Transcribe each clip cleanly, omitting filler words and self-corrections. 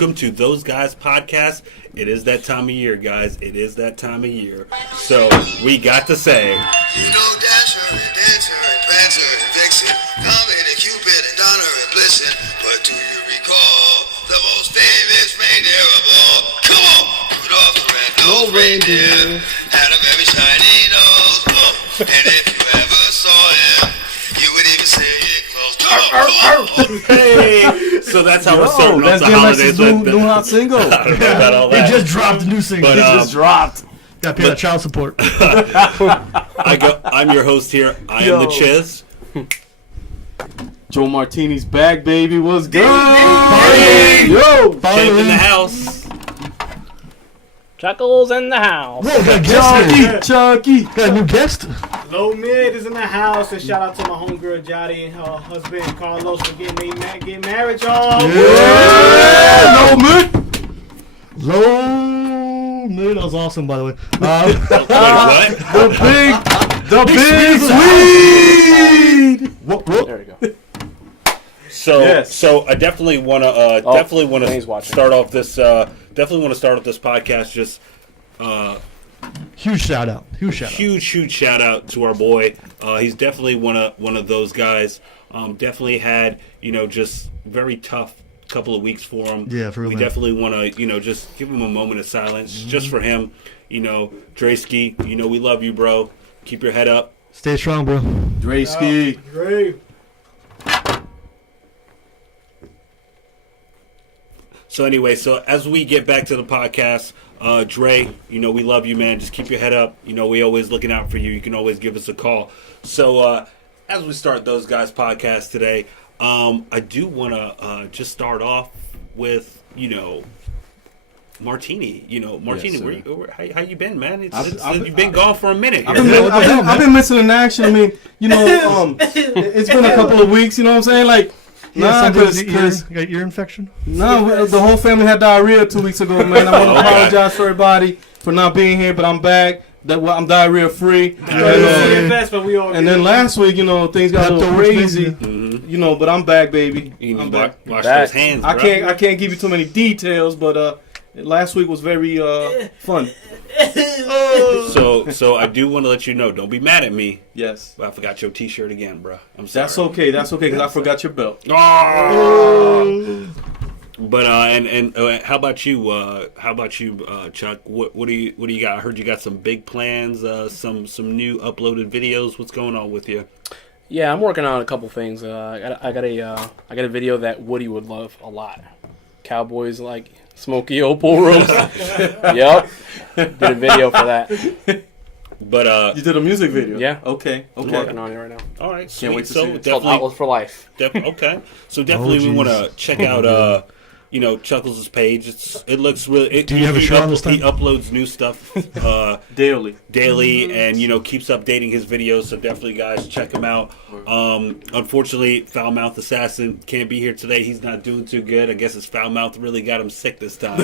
welcome to Those Guys Podcast. It is that time of year, guys. It is that time of year. So we got to say, You know Dasher and Dancer and Prancer and Vixen, Comet and Cupid and Donner and Blitzen. But do you recall the most famous reindeer of all? Come on! Rudolph the red-nosed reindeer had a very shiny nose. Oh, and if you ever saw him, you would even say it close. hey! So that's how we're starting off That's the holidays. DMX's new hot single. I don't know about all He that. just dropped a new single. But, He Just dropped. got to pay that child support. I'm your host here. I am the Chiz. Joe Martini's back, baby. What's good? Yo, Champ in the house. Chuckles in the house. Whoa, got a guest here. Chucky. Got a new guest. Low Mid is in the house, and shout out to my homegirl Jotty and her husband Carlos for getting married, y'all. Yeah, no man. Low mid. That was awesome, by the way. Wait, what? The big weed. Whoop. There we go. So, Yes. so I definitely want to Wayne's watching. start off this podcast. Just Huge shout out. Huge shout out. huge shout out to our boy. He's definitely one of those guys. Definitely had just very tough couple of weeks for him. Yeah, for real, we man. definitely want to just give him a moment of silence just for him. Dreski, we love you, bro. Keep your head up. Stay strong, bro. Dreski. Great. So anyway, so as we get back to the podcast, Dre, we love you, man. Just keep your head up. We always looking out for you. You can always give us a call. So as we start Those Guys podcast today, I do want to just start off with, Martini. Martini, Yes, how you been, man? I've You've been gone for a minute. I've been missing in action. I mean, it's been a couple of weeks. You know what I'm saying? Like, because You got ear infection? the whole family had diarrhea 2 weeks ago, man. I want to apologize for everybody for not being here, but I'm back. I'm diarrhea free. And then last week, things got a little crazy. But I'm back, baby. I'm back. Wash Back. those hands, I bro. can't give you too many details, but last week was very fun. So I do want to let you know, don't be mad at me. Yes. But I forgot your T-shirt again, bro. I'm sorry. That's okay, because I forgot your belt. Oh! But how about you? Chuck? What do you got? I heard you got some big plans. Some new uploaded videos. What's going on with you? Yeah, I'm working on a couple things. I got a video that Woody would love a lot. Cowboys like Smokey Old Pool Roast. Yep. Did a video for that. But You did a music video? Yeah. Okay. I'm working on it right now. all right, sweet. wait to So see it. It's called definitely, Outlaws for Life. okay. So definitely, we want to check out. Chuckles' page. It looks really. Do you have a show on this time? He uploads new stuff Daily. and keeps updating his videos. So definitely, guys, check him out. Unfortunately, Foulmouth Assassin can't be here today. He's not doing too good. I guess his foul mouth really got him sick this time.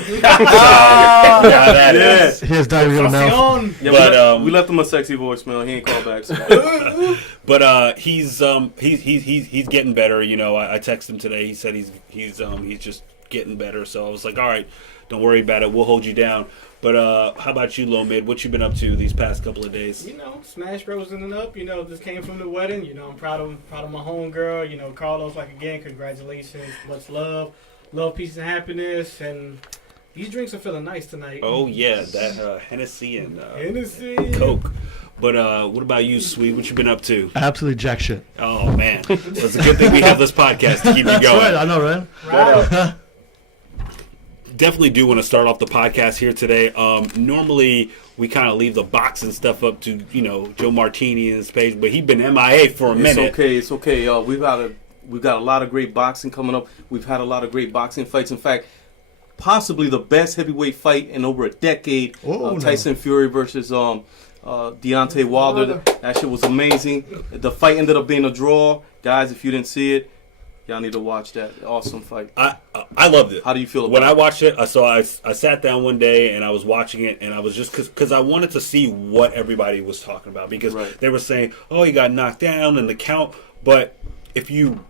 That is. He has diarrhea in the mouth. Yeah, But, we left him a sexy voicemail. He ain't called back. So. But he's getting better. I texted him today. He said he's just getting better. So I was like, all right, don't worry about it. We'll hold you down. But how about you, Low Mid? What you been up to these past couple of days? Smash Bros. In and up. Just came from the wedding. I'm proud of my homegirl. Carlos, again, congratulations. Much love, peace, and happiness. And these drinks are feeling nice tonight. Oh yeah, that Hennessy and Hennessy. Coke. But what about you, Sweet? What you been up to? Absolutely jack shit. Oh man, it's a good thing we have this podcast to keep you That's going. right. I know, right? Right. Definitely do want to start off the podcast here today. Normally we kind of leave the box and stuff up to Joe Martini and his page, but he's been MIA for a minute. It's okay. We've got a lot of great boxing coming up. We've had a lot of great boxing fights. In fact, possibly the best heavyweight fight in over a decade. Tyson Fury versus Deontay Wilder. That shit was amazing. The fight ended up being a draw. Guys, if you didn't see it, y'all need to watch that. Awesome fight. I loved it. How do you feel about when it? I watched it? I sat down one day and I was watching it, and I was just because I wanted to see what everybody was talking about, because Right. they were saying, "Oh, he got knocked down," and the count, but if you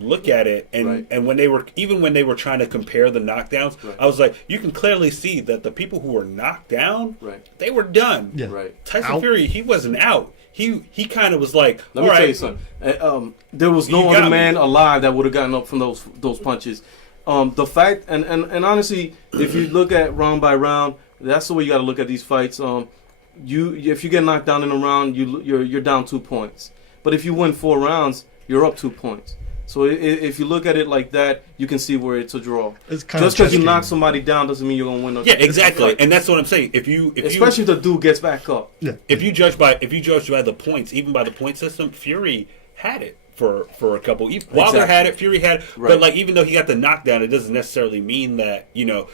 look at it and Right. and when they were trying to compare the knockdowns, Right. I was like, you can clearly see that the people who were knocked down, Right. they were done. Yeah. Right. Tyson Out. Fury, he wasn't out. He kind of was like, Let all me tell right, you something. There was You no got other me. man alive that would have gotten up from those punches. The fact and honestly, if you look at round by round, that's the way you got to look at these fights. If you get knocked down in a round, you're down 2 points. But if you win 4 rounds, you're up 2 points. So if you look at it like that, you can see where it's a draw. It's kind Just of because you chess knock game. somebody down doesn't mean you're gonna win. yeah, exactly, and that's what I'm saying. If you Especially if the dude gets back up. Yeah. if you judge by the points, even by the point system, Fury had it for a couple. Wilder Exactly. had it, Fury had it, Right. but like even though he got the knockdown, it doesn't necessarily mean that he got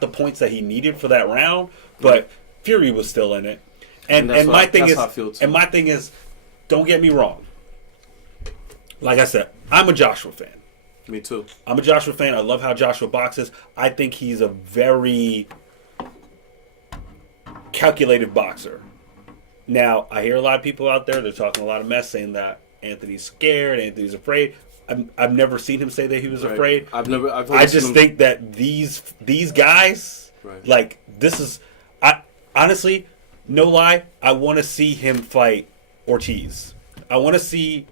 the points that he needed for that round, but Fury was still in it. And that's my how- thing that's is, how I feel, too. and my thing is, don't get me wrong. Like I said, I'm a Joshua fan. Me too. I'm a Joshua fan. I love how Joshua boxes. I think he's a very calculated boxer. Now, I hear a lot of people out there, they're talking a lot of mess saying that Anthony's scared, Anthony's afraid. I've never seen him say that he was Right. afraid. I've I just think that these guys, Right. like, this is, I honestly, no lie, I want to see him fight Ortiz. I want to see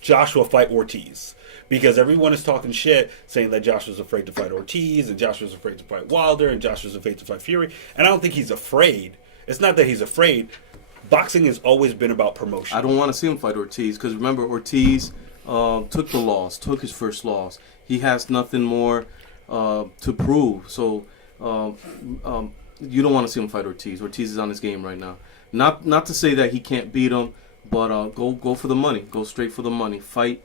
Joshua fight Ortiz. Because everyone is talking shit, saying that Joshua's afraid to fight Ortiz, and Joshua's afraid to fight Wilder, and Joshua's afraid to fight Fury. And I don't think he's afraid. It's not that he's afraid. Boxing has always been about promotion. I don't want to see him fight Ortiz because remember Ortiz took the loss, took his first loss. He has nothing more to prove. So you don't want to see him fight Ortiz. Ortiz is on his game right now. Not to say that he can't beat him, but go for the money. Go straight for the money. Fight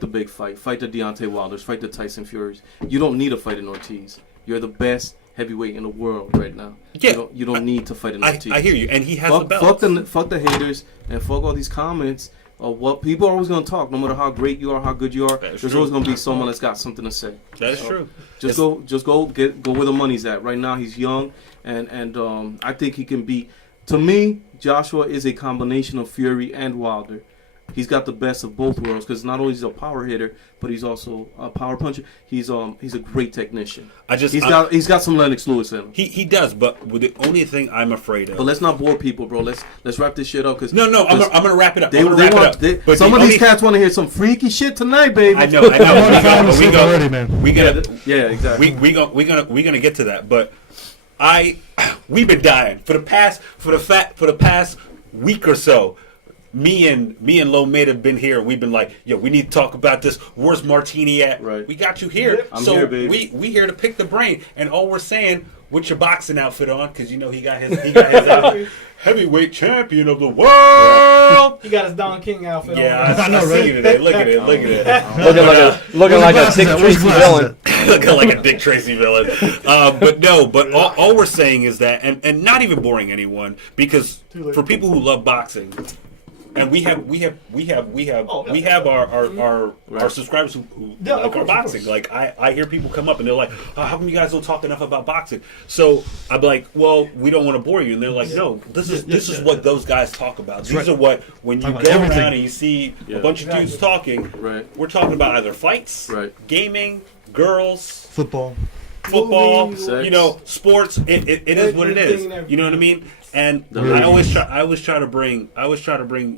the big fight. Fight the Deontay Wilders. Fight the Tyson Furies. You don't need to fight an Ortiz. You're the best heavyweight in the world right now. Yeah, you don't need to fight an Ortiz. I hear you, and he has the Fuck, belt. fuck the haters and fuck all these comments. What people are always gonna talk, no matter how great you are, how good you are. That is There's true. always gonna be someone that's got something to say. That is true. Just go where the money's at. Right now he's young, and I think he can beat. To me, Joshua is a combination of Fury and Wilder. He's got the best of both worlds because not only is he a power hitter, but he's also a power puncher. He's a great technician. He's got some Lennox Lewis in him. He does, but the only thing I'm afraid of. But let's not bore people, bro. Let's wrap this shit up because No, I'm gonna wrap it up. They, I'm gonna they wrap want, it up. they, But some the of these only- cats want to hear some freaky shit tonight, baby. I know. I'm already falling asleep already, man. We Yeah, gotta. yeah, exactly. We're gonna get to that, but we've been dying for the past week or so. Me and Lo Made have been here. We've been like, yo, we need to talk about this. Where's Martini at? Right. We got you here. I'm so here, baby. we here to pick the brain, and all we're saying, with your boxing outfit on, because you know he got his heavyweight champion of the world. He got his Don King outfit Yeah, on. I know, see right? you today. Look at it. Look at it. Looking like a Dick Where's Tracy glasses villain. at? Looking like a Dick Tracy villain. But all we're saying is that, and not even boring anyone, because for people who love boxing, and we have our subscribers who Yeah, like of course, our of boxing. course. Like I hear people come up and they're like, oh, how come you guys don't talk enough about boxing? So I'm like, well, we don't want to bore you, and they're like, no, this is what those guys talk about. These right. are what when you Talk about go everything. around and you see a bunch of dudes talking. Right. We're talking about either fights, Right. gaming, girls, Football. football, Sex. you know, sports. It is what it is. You know what I mean? And I always try to bring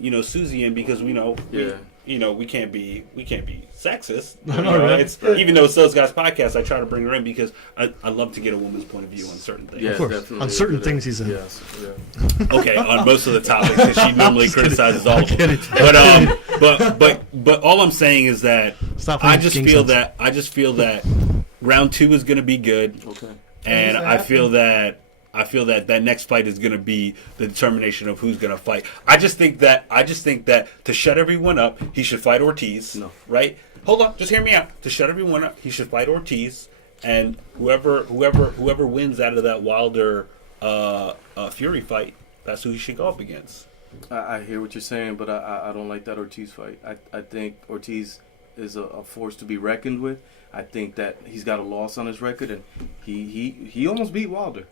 you know Susie in because we know Yeah. we can't be sexist. You know, know, right? It's even though it's those guys podcast, I try to bring her in because I love to get a woman's point of view on certain things. Yeah, course. definitely. On certain things he's in. Yes. Yeah. Okay, on most of the topics, and she normally criticizes all of them. kidding. But all I'm saying is that Stop I playing just King feel sense. that round 2 is going to be good. Okay. And Things I feel happen. that next fight is going to be the determination of who's going to fight. I just think that to shut everyone up, he should fight Ortiz. No. Right? Hold on, just hear me out. To shut everyone up, he should fight Ortiz, and whoever wins out of that Wilder Fury fight, that's who he should go up against. I hear what you're saying, but I don't like that Ortiz fight. I think Ortiz is a force to be reckoned with. I think that he's got a loss on his record, and he almost beat Wilder.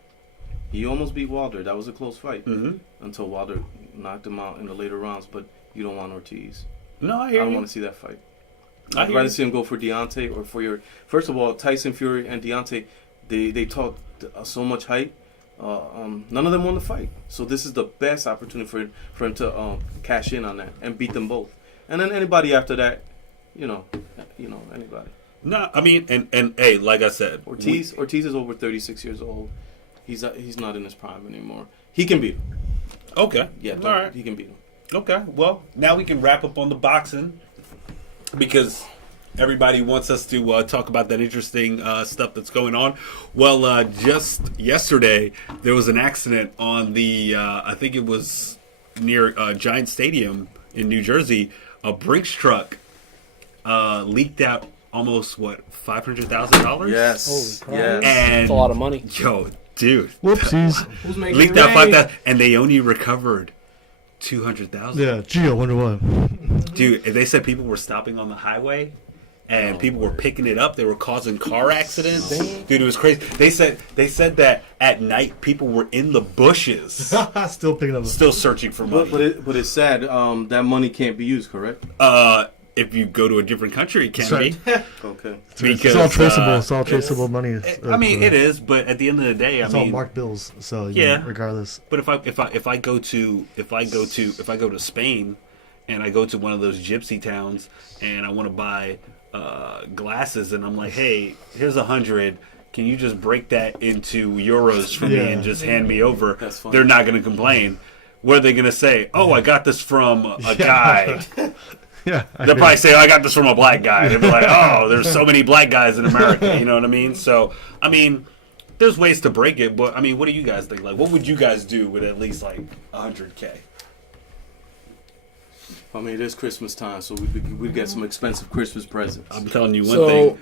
He almost beat Wilder. That was a close fight Mm-hmm. until Wilder knocked him out in the later rounds. But you don't want Ortiz. No, I I hear don't you. want to see that fight. I I'd hear rather you. see him go for Deontay or for your. First of all, Tyson Fury and Deontay, they talked so much hype. None of them won the fight, so this is the best opportunity for him to cash in on that and beat them both. And then anybody after that, you know, anybody. No, I mean, and hey, like I said, Ortiz is over 36 years old. He's not in his prime anymore. He can beat him. Okay. Yeah, All right. he can beat him. Okay. Well, now we can wrap up on the boxing because everybody wants us to talk about that interesting stuff that's going on. Well, just yesterday there was an accident on the I think it was near Giant Stadium in New Jersey. A Brinks truck leaked out almost $500,000. Yes. Holy crap. Yes. And That's a lot of money. Yo, dude, Whoopsies. Who's making leaked it out rain? 5,000, and they only recovered 200,000. Yeah, Gio, wonder what. Dude, they said people were stopping on the highway and people were picking it up. They were causing car accidents. Dude, it was crazy. They said that at night people were in the bushes Still picking up. still searching for money. But it's sad. That money can't be used, correct? If you go to a different country, it can That's be. right. Okay. Because, It's all traceable. It's all traceable money. I mean, it is, but at the end of the day, It's I all mean, marked bills. So Yeah. regardless. but if I go to Spain and I go to one of those gypsy towns and I want to buy glasses and I'm like, hey, here's 100. Can you just break that into euros for me Yeah. and just hand me over? That's funny. They're not going to complain. What are they going to say? Oh, I got this from a guy. Yeah. They'll probably say, oh, I got this from a black guy. They'll be like, oh, there's so many black guys in America. You know what I mean? So, I mean, there's ways to break it, but I mean, what do you guys think? Like, what would you guys do with at least like 100K? I mean, it is Christmas time, so we'd get some expensive Christmas presents. I'm telling you one thing.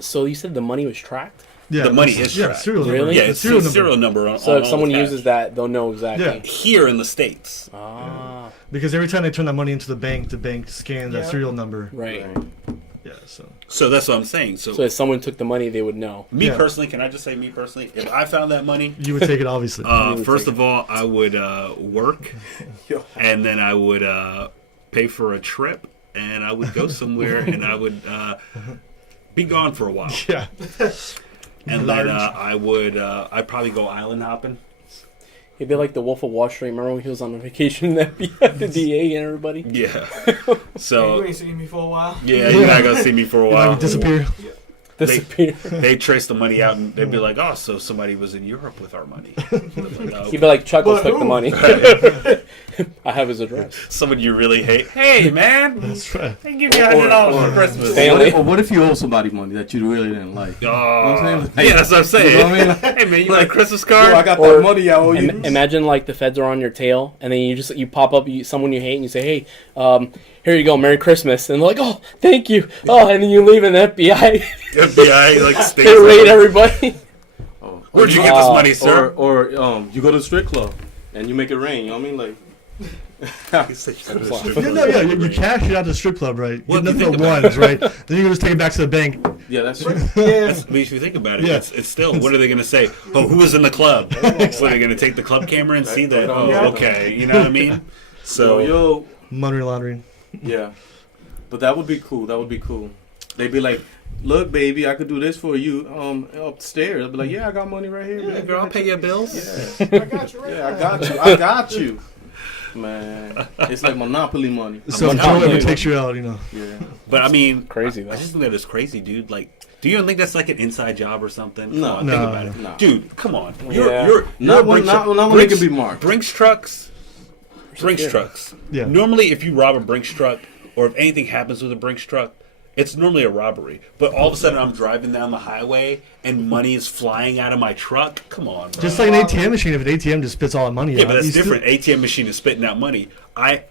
So you said the money was tracked? Yeah, The money it's- is yeah, tracked. serial number. Really? Yeah, The it's a serial number on So on if all someone the cash. uses that, they'll know exactly. Yeah. Here in the States. Ah, Because every time they turn that money into the bank scans that Yeah. serial number. right. Yeah, so. So that's what I'm saying. So, So if someone took the money, they would know. me Yeah. personally, can I just say me personally? If I found that money, You would take it, obviously. would first take of all, I would work, and then I would pay for a trip, and I would go somewhere, and I would be gone for a while. yeah. And then I'd probably go island hopping. He'd be like the Wolf of Wall Street. Remember when he was on a vacation that the DA and everybody? Yeah. Hey, you So ain't seen me for a while. yeah, you're not gonna see me for a You while. disappear. Disappear. They trace the money out, and they'd be like, "Oh, so somebody was in Europe with our money." Like, oh, He'd be like, Chuckles But took the who? money. I have his address. someone you really hate. Hey, man, That's right. they give you $100 for Christmas. Stanley. What if you owe somebody money that you really didn't like? Oh, what I'm saying? yeah, that's what I'm saying. You know what I mean? Hey, man, you want a Like, Christmas Yo, I card? got Or- that money I owe you. Imagine like the feds are on your tail, and then you pop up someone you hate, and you say, "Hey, here you go, Merry Christmas," and they're like, "Oh, thank you." Oh, and then you leave, and the FBI FBI like stays. they raid like, everybody. Oh. Where'd you get this money, sir? Or you go to the strip club and you make it rain. You know what I mean? Like, Yeah, no, yeah, you cash it out to the strip club, right? Well, Get if you nothing think but about ones, right? Then you can just take it back to the bank. yeah, that's true. Yeah. I mean, if you think about it, Yeah. it's still. What are they going to say? Oh, who was in the club? What are they going to take the club camera and see that? Oh, Yeah. okay. You know what I mean? So Yo, Money laundering. yeah. But that would be cool. That would be cool. They'd be like, "Look, baby, I could do this for you upstairs." I'd be like, "Yeah, I got money right here." Hey, man. girl, I'll pay your bills. Yeah. I got you right Yeah, I now. got you. I got you. Man, it's like Monopoly money. So if Joe telling ever you. takes you out, you know. Yeah. But I mean, Crazy, though. I just think that is crazy, dude. Like, do you even think that's like an inside job or something? Come No. on, No. think about it, No. dude. Come on, Yeah. you're Not a when, Brinks not, truck- not when it Brinks- can be marked. Brinks trucks. Brinks Yeah. trucks. Yeah. Normally, if you rob a Brinks truck, or if anything happens with a Brinks truck, it's normally a robbery. But all of a sudden, I'm driving down the highway and money is flying out of my truck. Come on, bro. Just like an ATM machine, if an ATM just spits all the money Yeah, out. but that's you still- different. ATM machine is spitting out money. I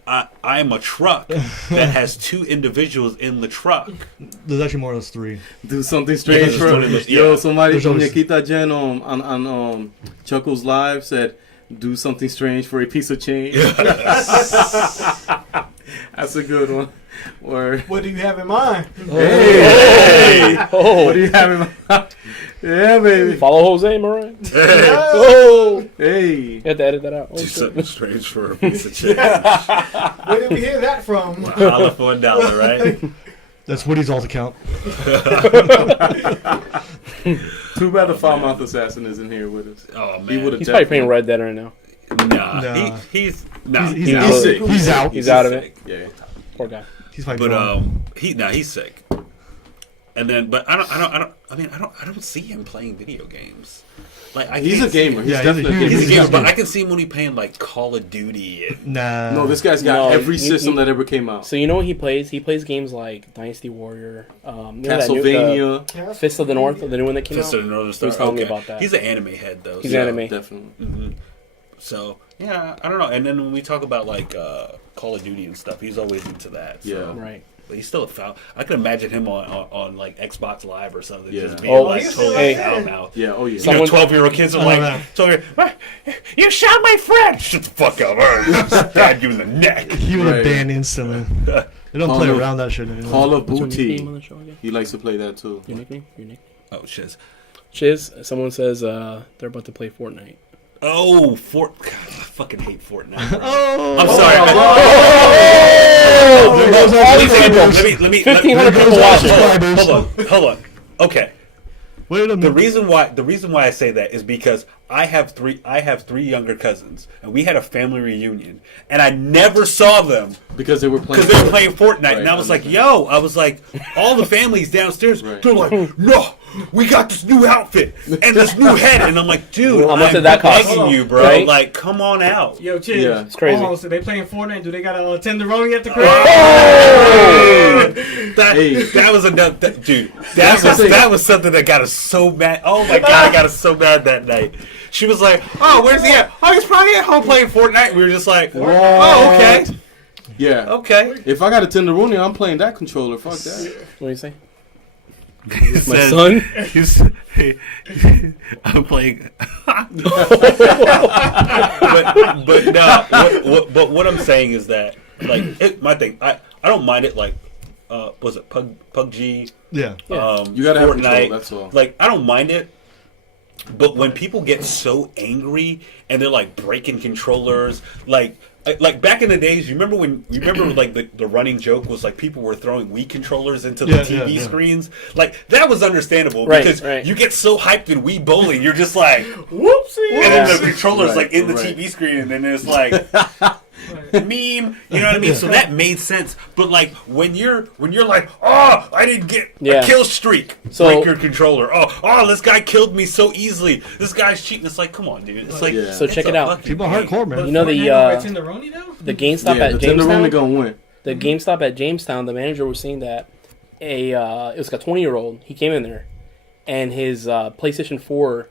am a truck that has two individuals in the truck. There's actually more or less three. Do something strange Yeah, for there's yo. yeah. Somebody There's from always- Nikita Jen on Chuckles Live said, "Do something strange for a piece of change." That's a good one. Or What do you have in mind? hey, Oh, what do you have in mind? Yeah, baby. Follow Jose Moran. Oh, hey. You have to edit that out. Oh, Do shit. something strange for a piece of chicken. Where did we hear that from? Holla for $1, right? That's Woody's alt account. Too bad the Foul-Mouth Assassin isn't here with us. Oh He man, would've He's probably playing Red Dead right now. nah. Nah. He's He's out. out. sick. He's out. He's out of it. Yeah. Poor guy. He's my But drone. he's sick. And then, but I don't see him playing video games. Like He's can't a see gamer. him. He's Yeah, definitely he's a He's a He's gamer, just but gamer. I can see him when he playing like Call of Duty. And, Nah. No, this guy's got No, every he- system he- that ever came out. So you know what he plays? He plays games like Dynasty Warrior, you know that new, Castlevania. Fist of the North, the new one that came Fist out. of the Northern He Star. was telling me Okay. about that. He's an anime head though. He's so, anime. Definitely. So yeah, I don't know. And then when we talk about like Call of Duty and stuff, he's always into that. So. Yeah. Right. But he's still a foul. I can imagine him on like Xbox Live or something, Yeah. just being Oh, like he's totally hey. foul mouth. Yeah, oh yeah. You know, Someone- 12-year-old kids are I like, don't know. 12-year, you shot my friend. Shut the fuck up. Or stab you in the neck. He would have Right. banned instantly. They don't play around that shit anymore. Call of What's your nickname on Booty. the show again? He likes to play that too. Your nickname? Your nickname? Oh, shiz. Chiz, someone says they're about to play Fortnite. Oh, God, I fucking hate Fortnite. Bro. Oh, I'm sorry. there goes our All these subscribers. Let me. 1,500 there people goes our watching. subscribers. Hold on. Okay. Wait a The minute. reason why I say that is because I have three younger cousins, and we had a family reunion, and I never saw them Because they were playing. because they were playing Fortnite, Right, and I was like, understand. I was like, all the families downstairs, Right. they're like, no, we got this new outfit and this new head, and I'm like, dude, How much I'm did that cost? begging you, bro, Right? like, come on out. Yo, Chiz. Yeah. It's crazy. Oh, so they playing Fortnite? Do they got a tenderoni at the crib? That was enough, dude. That's the thing. That was something that got us so mad. Oh my god, I got us so mad that night. She was like, "Oh, where's he at? Oh, he's probably at home playing Fortnite." We were just like, "Oh, okay, Yeah. okay." If I got a tenderoni, I'm playing that controller. Fuck that. What do you say? He My says- son? I'm playing. but no. But what I'm saying is that my thing. I don't mind it. Like, was it PUBG? Yeah. You gotta have Fortnite. control. That's all. Like, I don't mind it. But when people get so angry and they're like breaking controllers, like back in the days, you remember like the running joke was like people were throwing Wii controllers into the Yeah, TV yeah. screens. Like that was understandable Right, because right. you get so hyped in Wii bowling, you're just like, Whoopsie. and then the Yeah. controller's Right, like in the right. TV screen, and then it's like meme. You know what I mean? So that made sense. But like when you're like, oh, I didn't get Yeah. a kill streak, So- break your controller. Oh, this guy killed me so easily. This guy's cheating. It's like, come on, dude. It's like, Yeah. So it's check a it out. fucking People are game. hardcore, man. You know the Fortnite over tenderoni though? the GameStop Yeah, at the tenderoni Jamestown. gonna win. The GameStop at Jamestown. The manager was saying that it was like a 20-year-old. He came in there, and his PlayStation 4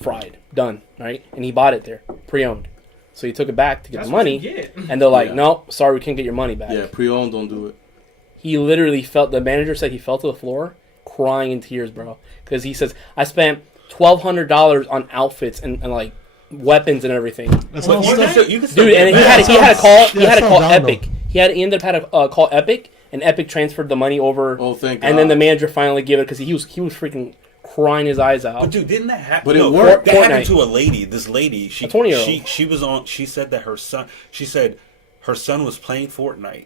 fried, done, right? And he bought it there, pre-owned. So he took it back to get That's the what money, you get. and they're like, Yeah. "No, sorry, we can't get your money back." Yeah, pre-owned don't do it. He literally felt. The manager said he fell to the floor, crying in tears, bro, because he says, "I spent $1,200 on outfits and like weapons and everything." That's But not you can stuff. still, you can still Dude, get and mad. he had to call Yeah, Epic. He ended up had to call Epic, and Epic transferred the money over. Oh, thank God. And then the manager finally gave it because he was freaking crying his eyes But out. dude, didn't that happen? But it worked. That happened Fortnite. to a lady. This lady, she A 20-year-old. she was on. She said that her son. She said her son was playing Fortnite,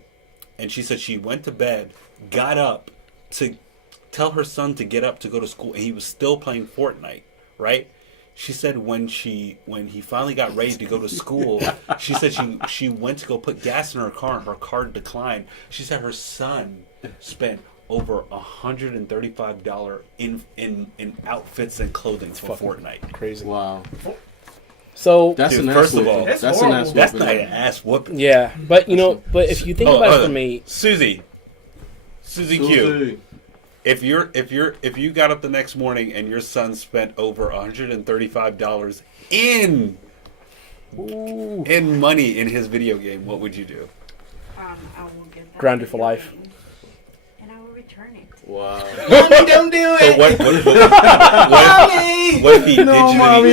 and she said she went to bed, got up to tell her son to get up to go to school, and he was still playing Fortnite. Right? She said when he finally got ready to go to school, she said she went to go put gas in her car, and her car declined. She said her son spent over $135 in outfits and clothing for Fortnite. Crazy. Wow. So That's Dude, an first ass of all, whooping. that's That's an horrible. ass That's whooping. not an ass whooping. yeah, but but if you think about it from a Susie Q, if you got up the next morning and your son spent over $135 in money in his video game, what would you do? I will give that Grounded for video life. game, and I will return it. Wow. Mommy, don't do So it.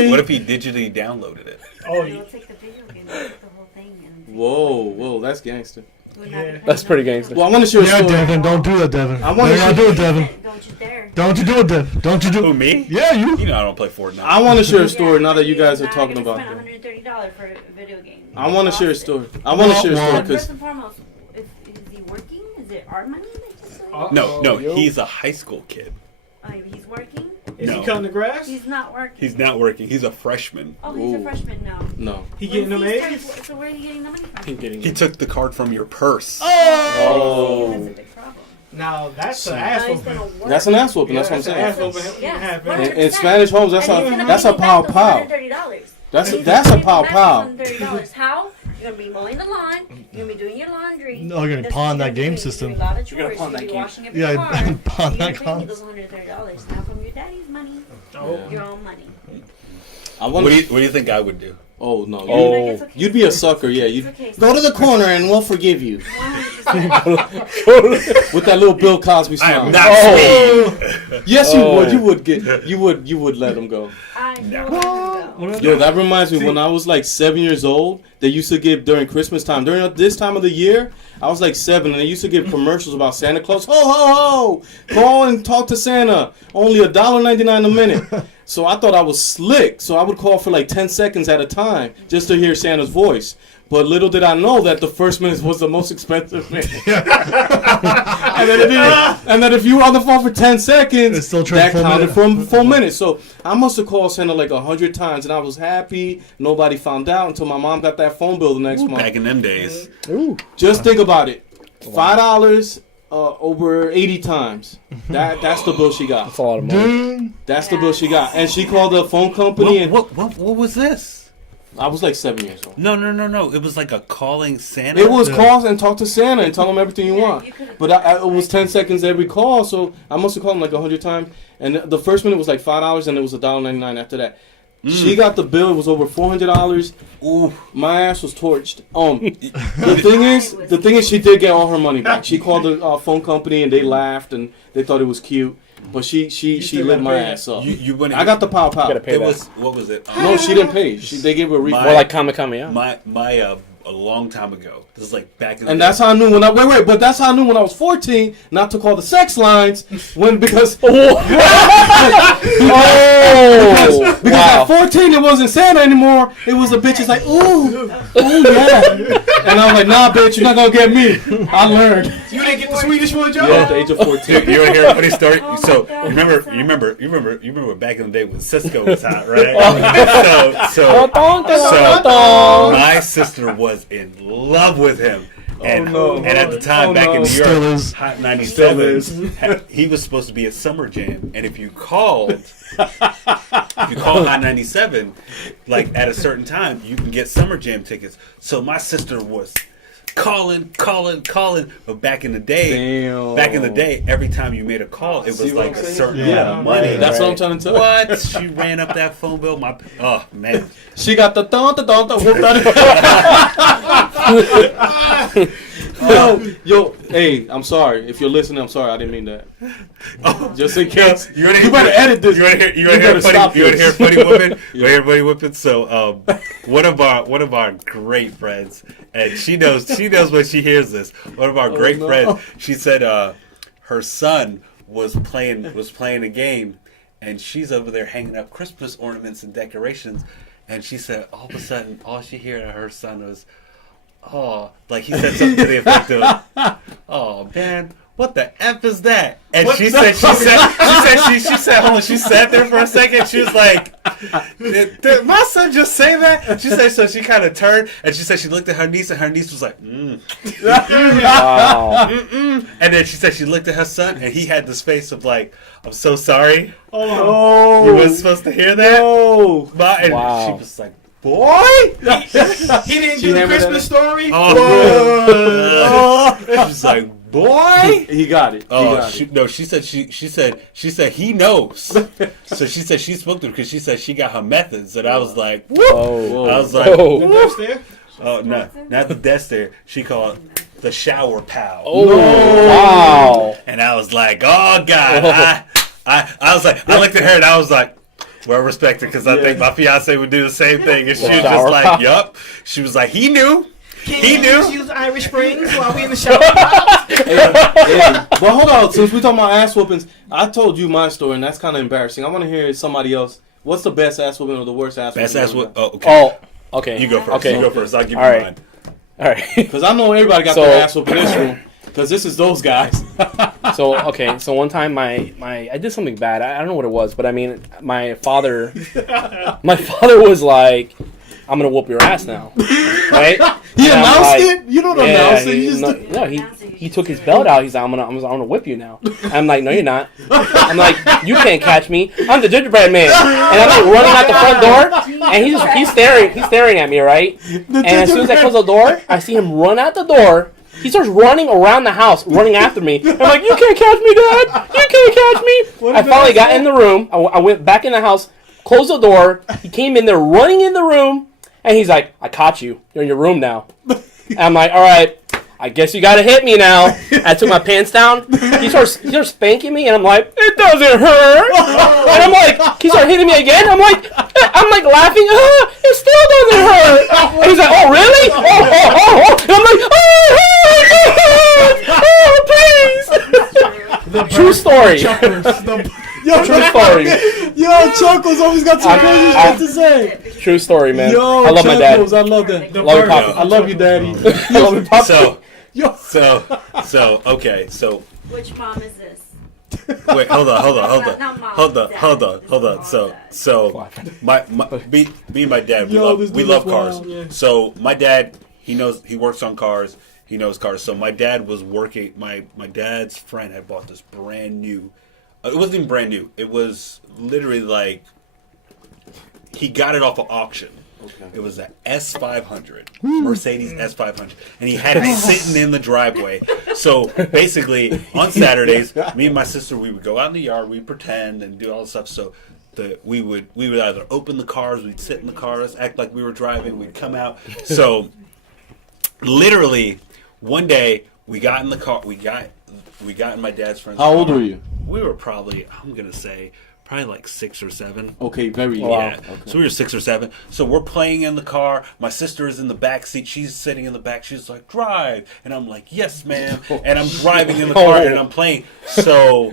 what if he digitally downloaded it? Oh, You'll take the video game, take the whole thing, and Whoa, that's gangster. We're not Yeah. depending That's on pretty you. gangster. Well, I want to share a Yeah, story. Devin, don't do that, Devin. I wanna Don't do it, Devin. Don't you dare. Don't you do it, Devin. Don't you do Who, it. me? Yeah, You you. know I don't play Fortnite. I want to share a story Yeah, now that you guys are not talking gonna about spend that. $130 for a video game. I want to Lost share a it. story. I want to share a story But because first and foremost, is he working? Is it our money? That he's No, he's a high school kid. he's working. Is No. he cutting the grass? He's not working. He's not working. He's a freshman. Oh, he's a Ooh. freshman now. no. He getting them When's he A's? start- So where are you getting the money from? He getting He took the card from your purse. Oh, That's a big problem. Now that's an Now ass he's whooping. gonna work. that's an ass whooping. That's what I'm That's an saying. ass whooping. Yes, Happen. 100%. In Spanish homes, that's And he's a gonna that's pay a me pow back those pow. $130. That's He's that's gonna a pay me pow back pow. those $130. How? You're gonna be mowing the lawn. You're gonna be doing your laundry. No, you're gonna That's pawn what that you're game doing. system. You're doing a lot of You're gonna chores. pawn You're that gonna be game. washing up your Yeah, car. pawn You're that gonna pay me console. those $130 now from your daddy's money. Oh. Your own money. I What want. do you think I would do? Oh no. Oh. Like, it's okay. You'd be a sucker. Yeah. It's You'd okay. go to the corner and we'll forgive you 100%. with that little Bill Cosby I am smile. not Steve. Yes, you Oh. would. You would get. You would let him go. I No. will let him go. Yo, that reminds me when I was like 7 years old. They used to give during Christmas time. During this time of the year, I was like 7, and they used to give commercials about Santa Claus. Ho ho ho! Call and talk to Santa. Only $1.99 a minute. So I thought I was slick. So I would call for like 10 seconds at a time just to hear Santa's voice. But little did I know that the first minute was the most expensive minute. and then if you were on the phone for 10 seconds, It's still that full counted minute. for 4 minutes. So I must have called Santa like 100 times, and I was happy. Nobody found out until my mom got that phone bill the next month. Back in them days. Ooh. Just think about it. $5 over 80 times. That's the bill she got. That's a lot of money. Dude. That's the bill she got. And she called the phone company, and What was this? I was like 7 years old. No. It was like a calling Santa. It was Yeah. call and talk to Santa and tell him everything you Yeah, want. you could've- But it was 10 seconds every call, so I must have called him like 100 times. And the first minute was like $5, and it was $1.99 after that. She got the bill. It was over $400. Ooh. My ass was torched. The thing is, she did get all her money back. She called the phone company and they laughed and they thought it was cute. But she still lit gotta my pay ass up. You went. I got the pow pow. Gotta pay It that. was what was it? No, she didn't pay. They gave her a refund. More like Kamehameha. my a long time ago. This is like back in the And day. that's how I knew when I but that's how I knew when I was 14 not to call the sex lines because Oh, because at 14 it wasn't Santa anymore. It was a bitch. It's like ooh yeah, and I was like nah bitch you're not gonna get me. I learned. You didn't get the Swedish one, Joe? Yeah, at the age of 14. Dude, you want to hear a funny story? Oh my So God, you remember back in the day when Cisco was hot, right? so my sister was in love with him. And, no. and at the time, Oh, back in no. New Still York, is. Hot Still 97, is. he was supposed to be at Summer Jam. And if you called Hot 97, like at a certain time, you can get Summer Jam tickets. So my sister was calling. But back in the day, Damn. every time you made a call, it was See what like I'm a saying? certain Yeah. amount of money. That's what I'm trying to tell you. What? She ran up that phone bill. Oh man. She got the whooped out of Yo, hey, I'm sorry. If you're listening, I'm sorry. I didn't mean that. Just in case. You better edit this. You want to You better stop hear this. funny whooping? You want to hear funny whooping? So, one of our great friends, and she knows when she hears this. One of our great no. friends, she said, her son was playing a game, and she's over there hanging up Christmas ornaments and decorations, and she said all of a sudden all she heard of her son was, oh, like he said something to the effect of, oh man, what the F is that? And she said, hold on, she sat there for a second. She was like, did my son just say that? She said, so she kind of turned and she said she looked at her niece and her niece was like, wow. and then she said she looked at her son and he had this face of like, I'm so sorry. Oh, You wasn't supposed to hear that. no. And Wow. she was like, boy. He didn't She do the hammered Christmas story? Oh, she was like, boy. He got it. He Oh got it. no! She said he knows. So she said she spoke to him because she said she got her methods, and I was like, Oh. I was like, Oh. The nurse there? oh no, not the desk there. She called it the shower pal, Oh. Wow. and I was like, oh god, I was like, I looked at her and I was like, well respected because I think my fiance would do the same thing, and she was Shower just like, pal. yup. She was like, he knew. He Can you knew. just use Irish Springs while we in the shower? Hey, but hold on, since we talking about ass whoopings, I told you my story, and that's kind of embarrassing. I want to hear somebody else. What's the best ass whooping or the worst ass Best whooping? ass whoop. Oh, okay. Oh, okay. You go first. Okay. You go first. I'll give you All right. mine. All right. Because I know everybody got So- their ass whooping in this room. Because this is those guys. So okay, so one time my I did something bad. I don't know what it was, but I mean my father was like, "I'm gonna whoop your ass now," right? He And I'm announced like, it? You don't Yeah, announce it. You just no, he took his belt out. He's like, I'm gonna whip you now. I'm like, no, you're not. I'm like, you can't catch me. I'm the gingerbread man, and I'm like running out the front door, and he's staring at me, right? And as soon as I close the door, I see him run out the door. He starts running around the house, running after me. I'm like, you can't catch me, Dad. You can't catch me. I finally got in the room. I went back in the house, closed the door. He came in there running in the room, and he's like, I caught you. You're in your room now. And I'm like, all right, I guess you got to hit me now. I took my pants down. He starts spanking me, and I'm like, it doesn't hurt. And I'm like, he started hitting me again. I'm like laughing. It still doesn't hurt. And he's like, oh really? Oh. And I'm like, please. True story. True story. Yo, Chuckles always got some crazy shit to say. True story, man. Yo, I love my dad. Chuckles, I love that. Love you, Papa. I love you, Daddy. Love you, Papa. So okay. So Which mom is this? wait, hold on. Not mom, Hold on. dad. So my me and my dad, Yo, this we dude love is cars. wild, yeah. So my dad, he works on cars. He knows cars. So my dad was working. My dad's friend had bought this brand new. It wasn't even brand new. It was literally like he got it off of auction. Okay. It was a S500, Mercedes S500, and he had it sitting in the driveway. So basically, on Saturdays, me and my sister, we would go out in the yard, we'd pretend and do all this stuff. So we would either open the cars, we'd sit in the cars, act like we were driving, we'd come out. So literally, one day we got in the car, we got in my dad's friend's How old car. were you? We were probably, I'm gonna say, probably like 6 or 7. Okay, very young. Wow. Yeah. So we were 6 or 7. So we're playing in the car. My sister is in the back seat. She's sitting in the back. She's like, drive. And I'm like, yes, ma'am. And I'm driving in the car and I'm playing. So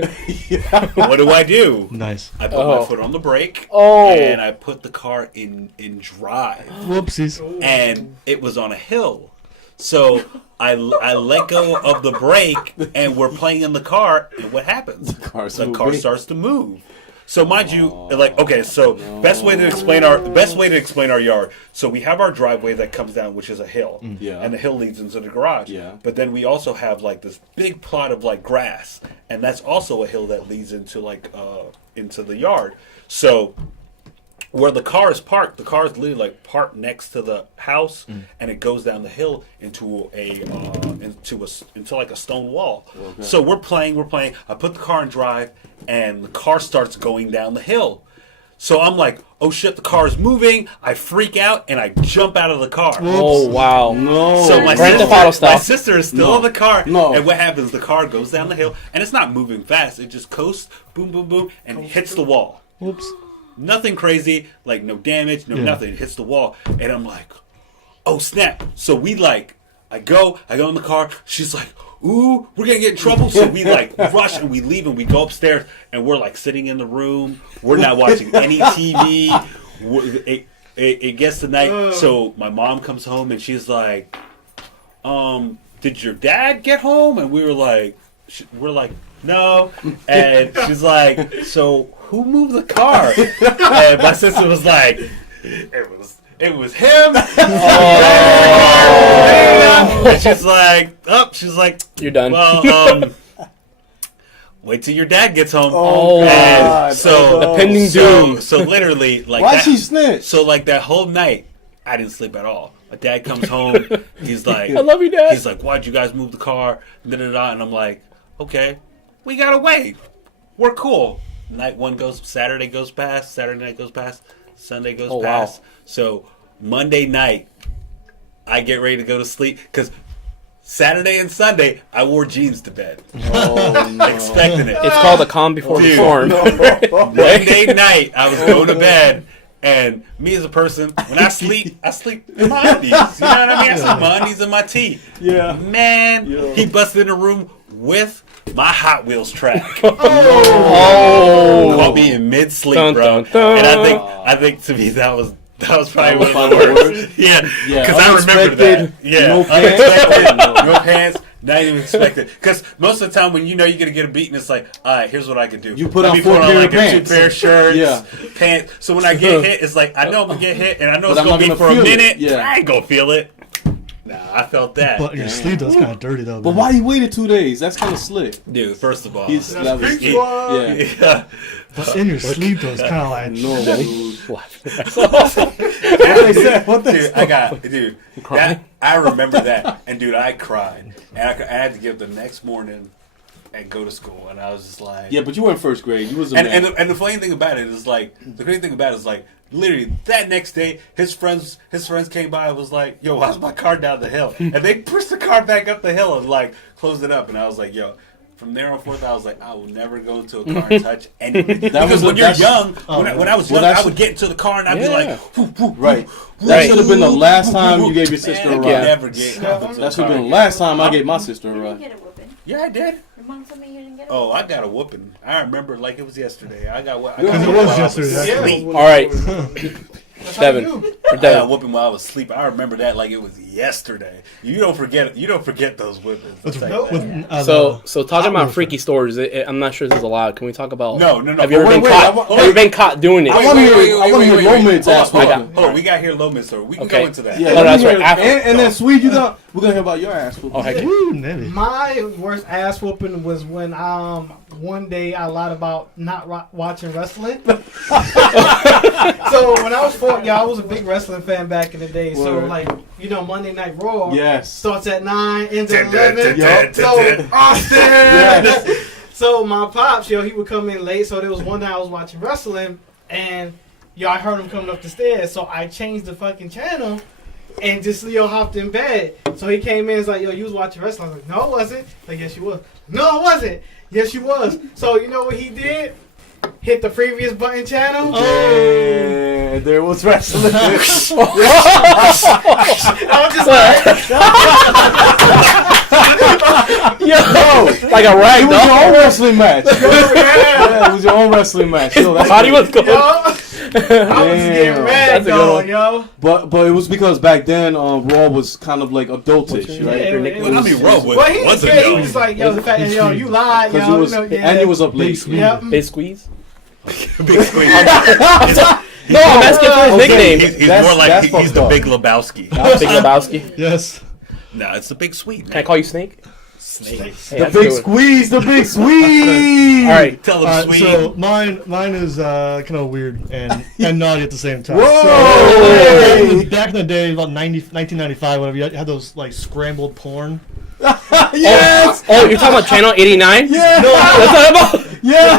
what do? Nice. I put my foot on the brake Oh. and I put the car in drive. Whoopsies. And it was on a hill. So I let go of the brake and we're playing in the car. And what happens? The car starts to move. So mind you, like, okay, so best way to explain our yard. So we have our driveway that comes down, which is a hill, Yeah. and the hill leads into the garage. Yeah. But then we also have like this big plot of like grass, and that's also a hill that leads into like into the yard. So where the car is parked, the car is literally like parked next to the house, and it goes down the hill into into like a stone wall. Okay. So we're playing. I put the car in drive, and the car starts going down the hill. So I'm like, oh shit, the car is moving. I freak out and I jump out of the car. Oh wow. No. So my Grand Theft Auto style. sister is still in the car. No. And what happens? The car goes down the hill, and it's not moving fast. It just coasts, boom, boom, boom, and hits the wall. Whoops. Nothing crazy, like no damage, nothing. It hits the wall, and I'm like, oh snap! So I go in the car. She's like, ooh, we're gonna get in trouble. So we like rush and we leave and we go upstairs and we're like sitting in the room. We're not watching any TV. It gets to night, so my mom comes home and she's like, did your dad get home? And we're like, no. And she's like, so who moved the car? And my sister was like, it was him. And she's like, You're done. well, wait till your dad gets home. Oh, and God. so The pending doom. So literally, like Why'd that, she snitch? So like that whole night, I didn't sleep at all. My dad comes home. He's like, I love you, Dad. He's like, why'd you guys move the car? Da, da, da. And I'm like, okay, we gotta wait. We're cool. Saturday goes past, Saturday night goes past, Sunday goes Oh, past. wow. So Monday night, I get ready to go to sleep because Saturday and Sunday I wore jeans to bed, expecting it. It's called the calm before the Dude. storm. Monday night I was going to bed And me as a person, when I sleep in my undies. You know what I mean? I sleep in my undies and my tee. Yeah. Man, Yeah. he busted in the room with my Hot Wheels track. Oh. Caught me in mid sleep, Dun, bro. dun, dun. And I think to me that was probably That one was of the probably worst. Yeah, Yeah, because I remember that. unexpected, Yeah, no pants. unexpected, No. no pants. Not even expected. Because most of the time when you know you're gonna get a beat, and it's like, all right, here's what I can do. You put Let on me 4 pair like of pants. 2 pair of shirts, Yeah. pants. So when I get hit, it's like I know I'm gonna get hit, and I know But it's I'm gonna not be gonna for a feel it. minute. Yeah. I ain't gonna feel it. Nah, I felt that. But your sleeve does kind of dirty though. But man. why he waited 2 days? That's kind of slick. Dude, first of all, He's that was, Freak yeah. squad. yeah. What's in your sleeve though? It's kind of like Normal, dude. What dude, I remember that, and dude, I cried, and I had to get up the next morning and go to school, and I was just like, Yeah, but you were in first grade. You was a and man. and the funny thing about it is like, the great thing about it is like, literally that next day, his friends came by and was like, yo, how's my car down the hill? And they pushed the car back up the hill and like closed it up, and I was like, yo. From there on forth, I was like, I will never go into a car and touch anything. Because when you're young, when I was young, I would get into the car and I'd be like, whoop, whoop, Right. whoop, That whoop, should have been the whoop, last whoop, time whoop. you gave your sister Man, a I could ride. never get hop into a That should have car. been the last time I gave my sister a You didn't ride. get a whooping. Yeah, I did. Your mom told me you didn't get a Oh, I got a whooping. I remember like it was yesterday. I got what? Because it was yesterday, Yeah. Sleep. All right, That's how you Devin. do. I got a whooping while I was asleep. I remember that like it was yesterday. You don't forget those whippings. I'll tell you that. So talking about freaky stories, I'm not sure this is allowed. Can we talk about? No. Have you ever been Wait, caught? Have you been caught doing it? I want to hear Lomade's ass Hold whooping. on. Hold on. We got here Lomas, so we can Okay. go into that. Yeah, No, that's let me right. hear- and then Sweet, we're gonna hear about your ass whooping. Oh, heck yeah. Woo, Nelly. My worst ass whooping was when one day I lied about not watching wrestling. So when I was 4, I was a big wrestling fan back in the day. So Word. like Monday Night Raw Yes. starts at 9, ends at 11. Yup. So Austin. Yes. So my pops, he would come in late. So there was one night I was watching wrestling, and I heard him coming up the stairs. So I changed the fucking channel. And just Leo hopped in bed. So he came in and was like, yo, you was watching wrestling. I was like, no, it wasn't. Like, yes, you was. No, it wasn't. Yes, you was. So you know what he did? Hit the previous button channel. And there was wrestling. I was just like, Yo, like a rag It was your doll. own wrestling match. yeah. Yeah, it was your own wrestling match. Yo, that's Body was Yo. going. I was getting Damn. mad That's a good though, one. yo. But it was because back then Raw was kind of like adultish, Yeah, right? it Well, I mean, Raw But he wasn't he was though. just like, yo, the fact that, yo, you lied, Because yo. it was, and it was up late. Yep. Big squeeze. Big squeeze. No, I'm asking for his Okay. nickname. He's That's- more like that's he's fucked the up. Big Lebowski. Big Lebowski. Yes. No, it's the Big Sweet. Can I call you Snake? Snake. Hey, The that's big good. squeeze, the big squeeze. All right. Tell him Alright, Sweet. so mine is kind of weird and naughty at the same time. Whoa! So, back in the day, about 1995, whatever, you had those like scrambled porn. Yes. Oh, you're talking about Channel 89? Yeah. That's not about. Yeah.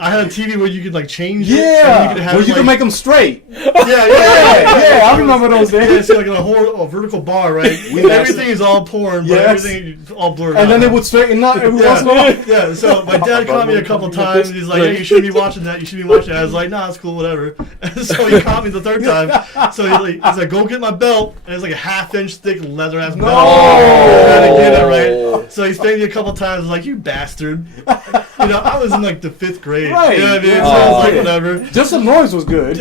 I had a TV where you could like change it. Yeah. and you could have Well, you like, can make them straight. Yeah. Yeah. I remember those Yeah, days. so like a vertical bar, right? Everything is all porn, but Yes. everything is all blurred And out. then they would straighten out every once in a while. Yeah, so my dad caught me a couple times. He's like, "Hey, you shouldn't be watching that. You should be watching that." I was like, "Nah, it's cool, whatever." And so he caught me the third time. So he's like, "Go get my belt." And it's like a half-inch thick leather ass belt. I had to get it right. So he spanked me a couple times. Like, "You bastard!" I was in like the 5th grade. Right. You know what I mean? So Oh, I was like, yeah. whatever. Just the noise was good.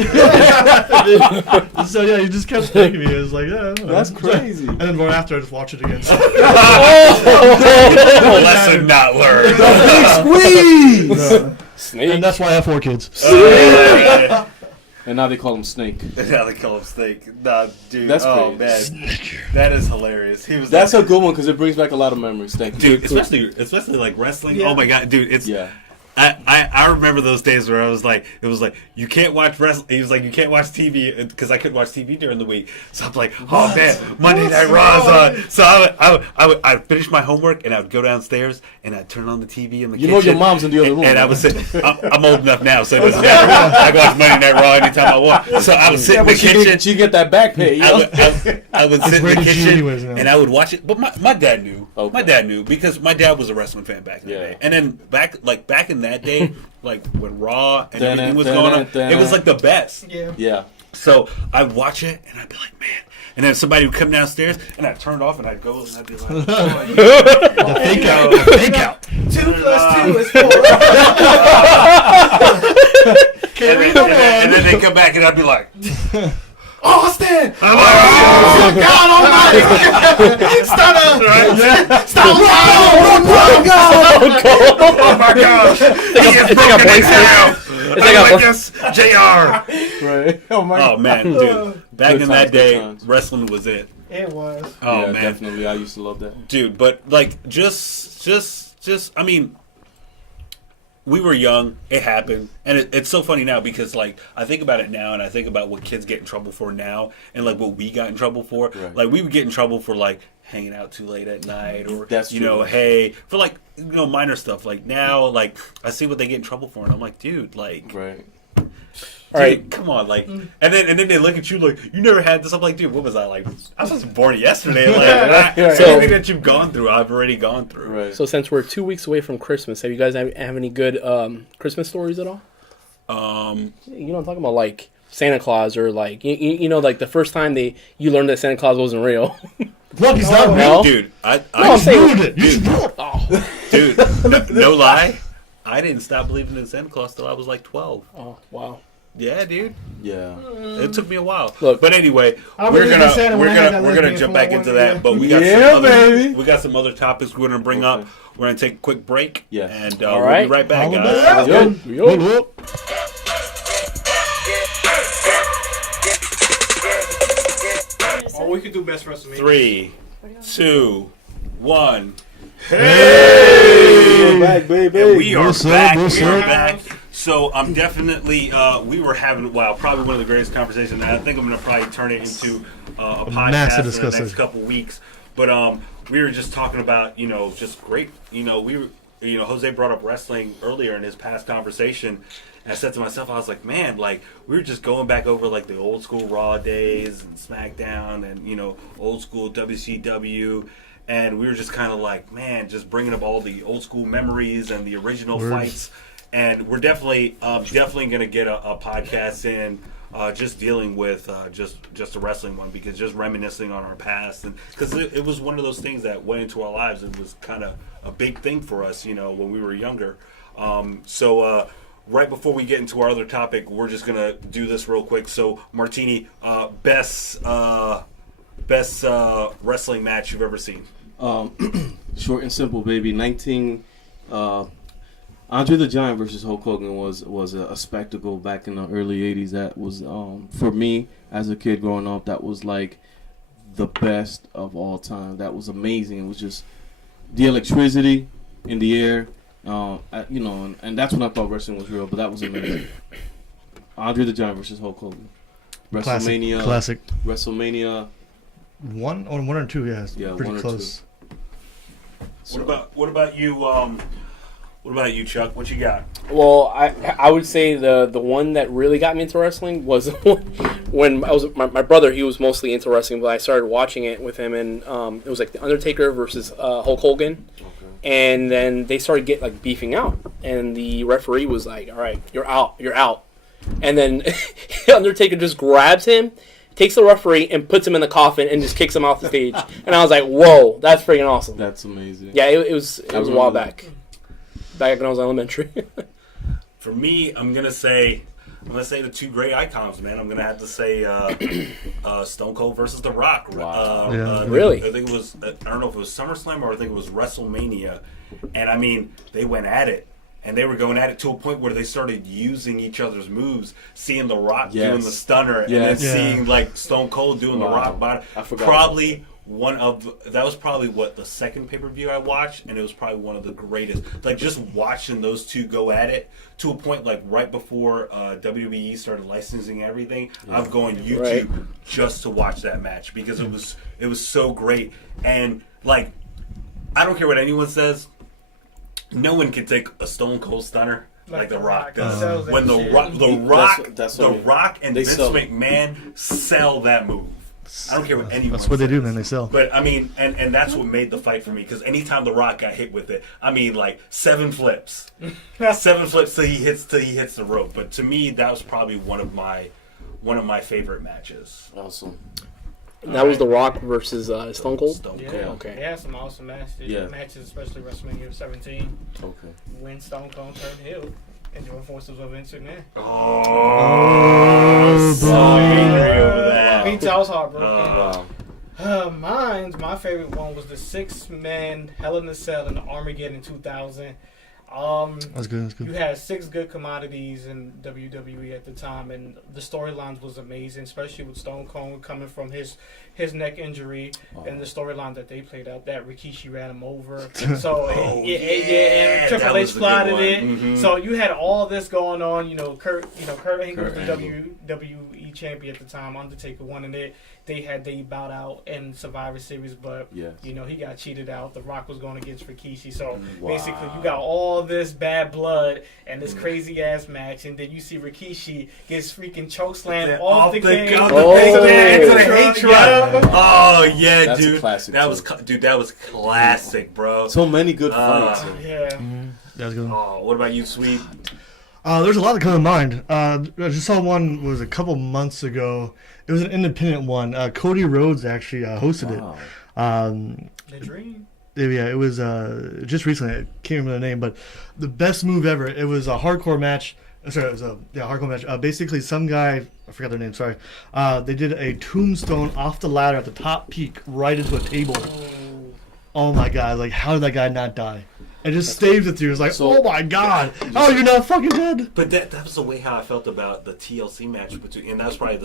So yeah, he just kept spanking me. It was like, yeah, That's crazy. And then right after, I just watched it again. Lesson not learned. Squeeze. Snake. And that's why I have 4 kids. And now they call him Snake. Now they call him Snake. Nah, dude. That's oh, crazy. man. That is hilarious. He was That's like, a good one because it brings back a lot of memories. Thank you. dude, especially like wrestling. Yeah. Oh my god, dude, it's Yeah. I remember those days where it was like you can't watch wrestling. He was like, you can't watch TV because I couldn't watch TV during the week. So I'm like, oh man, Monday Night Raw's on. So I'd finish my homework and I would go downstairs and I'd turn on the TV in the You kitchen. know your mom's in the other room. And I right? would sit. I'm old enough now, so it doesn't matter. I can watch Monday Night Raw anytime I want. So I would sit Yeah, in the but kitchen. she get that back pay. You know? I would sit in the rated G kitchen anyways now. and I would watch it. But my dad knew. Okay. My dad knew because my dad was a wrestling fan back in the Yeah. day. And then back in in that day, like when Raw and everything was going on, it was like the best. Yeah. So I'd watch it and I'd be like, man. And then somebody would come downstairs and I'd turn it off and I'd go and I'd be like, The fake out. The fake out. 2 + 2 is 4. and then they come back and I'd be like, Austin! Oh, God almighty! Stop! oh my gosh, he is broken it down. I guess JR. Right. Oh man, dude, back Good in times, that good day, times. wrestling was it. It was. Oh Yeah, man, definitely. I used to love that. dude. But like, just, I mean, we were young. It happened, and it's so funny now because like I think about it now, and I think about what kids get in trouble for now, and like what we got in trouble for. Right. Like we would get in trouble for like hanging out too late at night, or That's you true. know, hey, for like minor stuff. Like now, like I see what they get in trouble for, and I'm like, dude, like. Right. All right. Dude, come on, like, and then they look at you like you never had this. I'm like, dude, what was I like? I was born yesterday. Like, So- anything that you've gone through, I've already gone through. Right. So since we're 2 weeks away from Christmas, have you guys have any good Christmas stories at all? You know, I'm talking about like Santa Claus or like you know, like the first time you learned that Santa Claus wasn't real. Look, he's not real. No? Dude, I I'm saying- Ruined it. You just ruined it. Oh, dude, no lie, I didn't stop believing in Santa Claus till I was like 12. oh wow. Yeah, dude, Yeah. it took me a while. Look, but anyway, I we're believe in Santa when I had that gonna lesbian jump for back one into year. that. But we got Yeah, baby. we got some other topics we're gonna bring up. Okay. We're gonna take a quick break. Yes. and All we'll right. be right back, Holla guys. back. Yo. Whoop. Oh, we could do best WrestleMania. 3, 2, 1. We're back, baby. And we are What's up, back. what's We are up? back. So I'm definitely. We were having probably one of the greatest conversations. And I think I'm going to probably turn it into a podcast massive in the discussion. next couple weeks. But we were just talking about just great. Jose brought up wrestling earlier in his past conversation. And I said to myself, I was like, man, like we were just going back over like the old school Raw days and SmackDown and old school WCW. And we were just kind of like, man, just bringing up all the old school memories and the original fights. And we're definitely going to get a podcast in just dealing with just a wrestling one, because just reminiscing on our past. And because it was one of those things that went into our lives and was kind of a big thing for us, when we were younger. So right before we get into our other topic, we're just going to do this real quick. So, Martini, best wrestling match you've ever seen? Short and simple, baby. Andre the Giant versus Hulk Hogan was a spectacle back in the early 80s. That was, for me, as a kid growing up, that was like the best of all time. That was amazing. It was just the electricity in the air, and that's when I thought wrestling was real, but that was amazing. Andre the Giant versus Hulk Hogan. WrestleMania. Classic. WrestleMania. One or two, yeah. Yeah, Pretty 1 or close. What about you? What about you, Chuck? What you got? Well, I would say the one that really got me into wrestling was when I was my brother. He was mostly into wrestling, but I started watching it with him, and it was like the Undertaker versus Hulk Hogan, and then they started beefing out, and the referee was like, "All right, you're out," and then Undertaker just grabs him, takes the referee, and puts him in the coffin, and just kicks him off the stage, and I was like, "Whoa, that's freaking awesome!" That's amazing. Yeah, it was a remember while that. back when I was elementary. For me, I'm gonna say the two great icons, man. I'm gonna have to say Stone Cold versus The Rock. Wow. Yeah. Really? I think it was. I don't know if it was SummerSlam or I think it was WrestleMania, and I mean they went at it. And they were going at it to a point where they started using each other's moves, seeing The Rock Yes. doing the stunner, Yes. and then Yeah. seeing like Stone Cold doing the Wow. Rock bottom. I forgot Probably that was probably the second pay-per-view I watched, and it was probably one of the greatest. Like just watching those two go at it to a point like right before WWE started licensing everything. I'm going YouTube Right. just to watch that match because it was so great. And like I don't care what anyone says. No one can take a Stone Cold stunner like The Rock does. Sells that When shit. The Rock That's The what- Rock and they Vince sell it. McMahon sell that move. I don't care what anyone That's what they do, says. man. They sell. But I mean, and that's what made the fight for me because anytime The Rock got hit with it, I mean, like 7 flips, 7 flips till he hits the rope. But to me, that was probably one of my favorite matches. Awesome. And that was The Rock versus Stone Cold. Stone Yeah, Cold. Okay. They had some awesome matches, especially WrestleMania 17 Okay. when Stone Cold turned heel and joined forces with Vince McMahon. Oh, so angry over that. Me too, I was heartbroken. Wow. My favorite one was the 6-man Hell in a Cell in Armageddon 2000. That's good. That's You good. had 6 good commodities in WWE at the time, and the storylines was amazing, especially with Stone Cold coming from his neck injury and the storyline that they played out. That Rikishi ran him over, so and that Triple was H the good plotted one. it. Mhm. So you had all this going on. Kurt Angle was Kurt the Angle. WWE champion at the time. Undertaker won in it. They bowed out in Survivor Series, but Yes. he got cheated out. The Rock was going against Rikishi, so Wow. basically you got all this bad blood and this crazy ass match, and then you see Rikishi gets freaking chokeslammed off the cage. into Oh. the hate Yeah. truck. Oh yeah, That's a dude. classic, That too. was that was classic, bro. So many good Ah. fights. Yeah. That was good. Oh, what about you, Sweet? There's a lot that come to mind. I just saw one was a couple months ago. It was an independent one. Cody Rhodes actually hosted Wow. it. The Dream. Yeah, it was just recently. I can't remember the name, but the best move ever. It was a hardcore match. Sorry, it was a hardcore match. Basically, some guy, I forgot their name. Sorry. They did a tombstone off the ladder at the top peak, right into a table. Oh my god! Like, how did that guy not die? It just stays with you. It's like, So- oh my god! Oh, you're not fucking dead. But that was the way how I felt about the TLC match between, and that's probably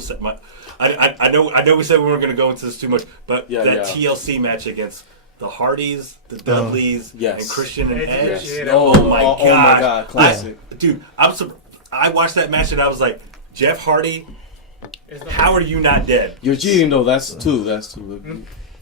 I know we said we weren't going to go into this too much, but Yeah, that yeah. TLC match against the Hardys, the Dudleys, Yes. and Christian and Edge, Edge. yeah. Oh my god! Oh my God, classic. Dude, I watched that match and I was like, Jeff Hardy, Is the- how are you not dead? You're cheating though. That's two.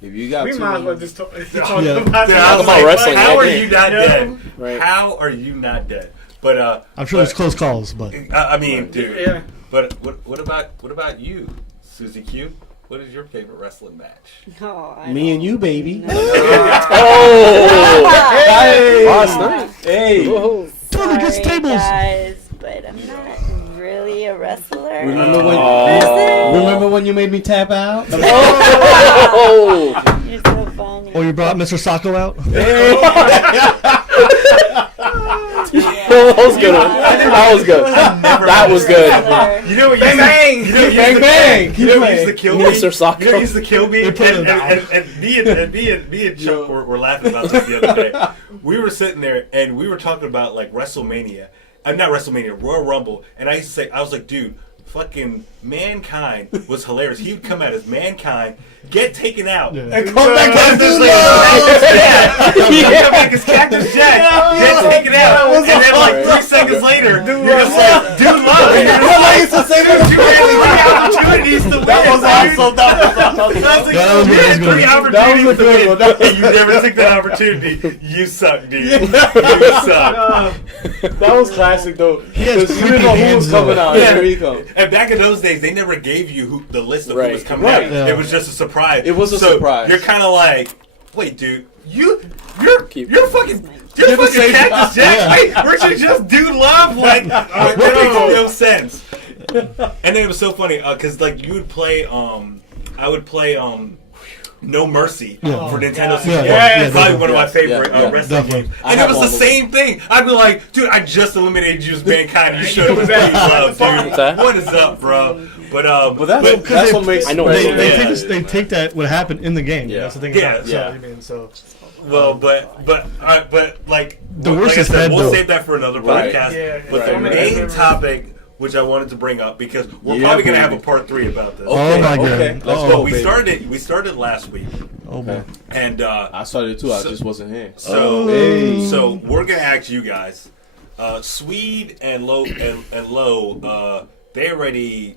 If you got we two, might as well just talk Yeah. about Dude, I it. was about like, wrestling, how yeah. are you not Yeah. dead? Right. How are you not dead? But I'm sure there's close calls, but I mean, dude. Yeah. But what about you, Susie Q? What is your favorite wrestling match? Oh, me and you, baby. Oh! Hey, Last night. hey. Whoa. Totally gets Sorry, tables. guys, but I'm not really a wrestler. Remember when you made me tap out? Oh! You're so funny. or you brought Mr. Sacco out. That was good. That was good. That was good. Wrestler. You know what? Bang, bang! You know what Bang, bang! You know what used to kill me? Mr. Sacco. You know what used to kill me? put him And me and Chuck were laughing about this the other day. We were sitting there and we were talking about like WrestleMania. Not WrestleMania, Royal Rumble. And I used to say, I was like, dude, fucking Mankind was hilarious. He would come out as Mankind, get taken out. Yeah. And come back Cactus to the Jack. He'd come back as Cactus Jack, get taken out. And then like 3 seconds later, you're just like, dude, love. And you're just like, used to say that. you had 3 opportunities to win. That was awesome. That was awesome. I was like, That was you good, had that was 3 good. opportunities That was a to good win. one. That And you never took that opportunity. You suck, dude. You suck. That was classic though. has Because you didn't know who was hands, coming though. out. Yeah. Here he comes. And back in those days, they never gave you the list of Right. who was coming Right. out. Yeah. It was just a surprise. It was a so surprise. You're kind of like, wait, dude, you're fucking You're the same Cactus Jack. Yeah. Wait, weren't you just dude love? Like, that makes no sense. And then it was so funny because like you would play, I would play No Mercy Yeah. for Nintendo Yeah. 64. Yeah. It's probably one of my Yes. favorite Yeah. wrestling Definitely. games. I And it have was all the those. same thing. I'd be like, dude, I just eliminated you as Mankind. You should have been love, What's that? dude. What is up, bro? But That's what makes. I know They, it. they, Yeah. take this, they take that what happened in the game. Yeah. That's the thing. Yeah. About it. Yeah. So, I mean, so well, but like The like worst I is said, head, we'll though. save that for another Right. podcast. Yeah, But right, the right. main topic, which I wanted to bring up, because we're Yeah, probably gonna have baby. a part 3 about this. Oh my Okay. god. Let's Oh, go. we baby. started last week, oh boy. and I started too. I So- just wasn't here. so Hey. so we're gonna ask you guys, Swede and Low and Low, they already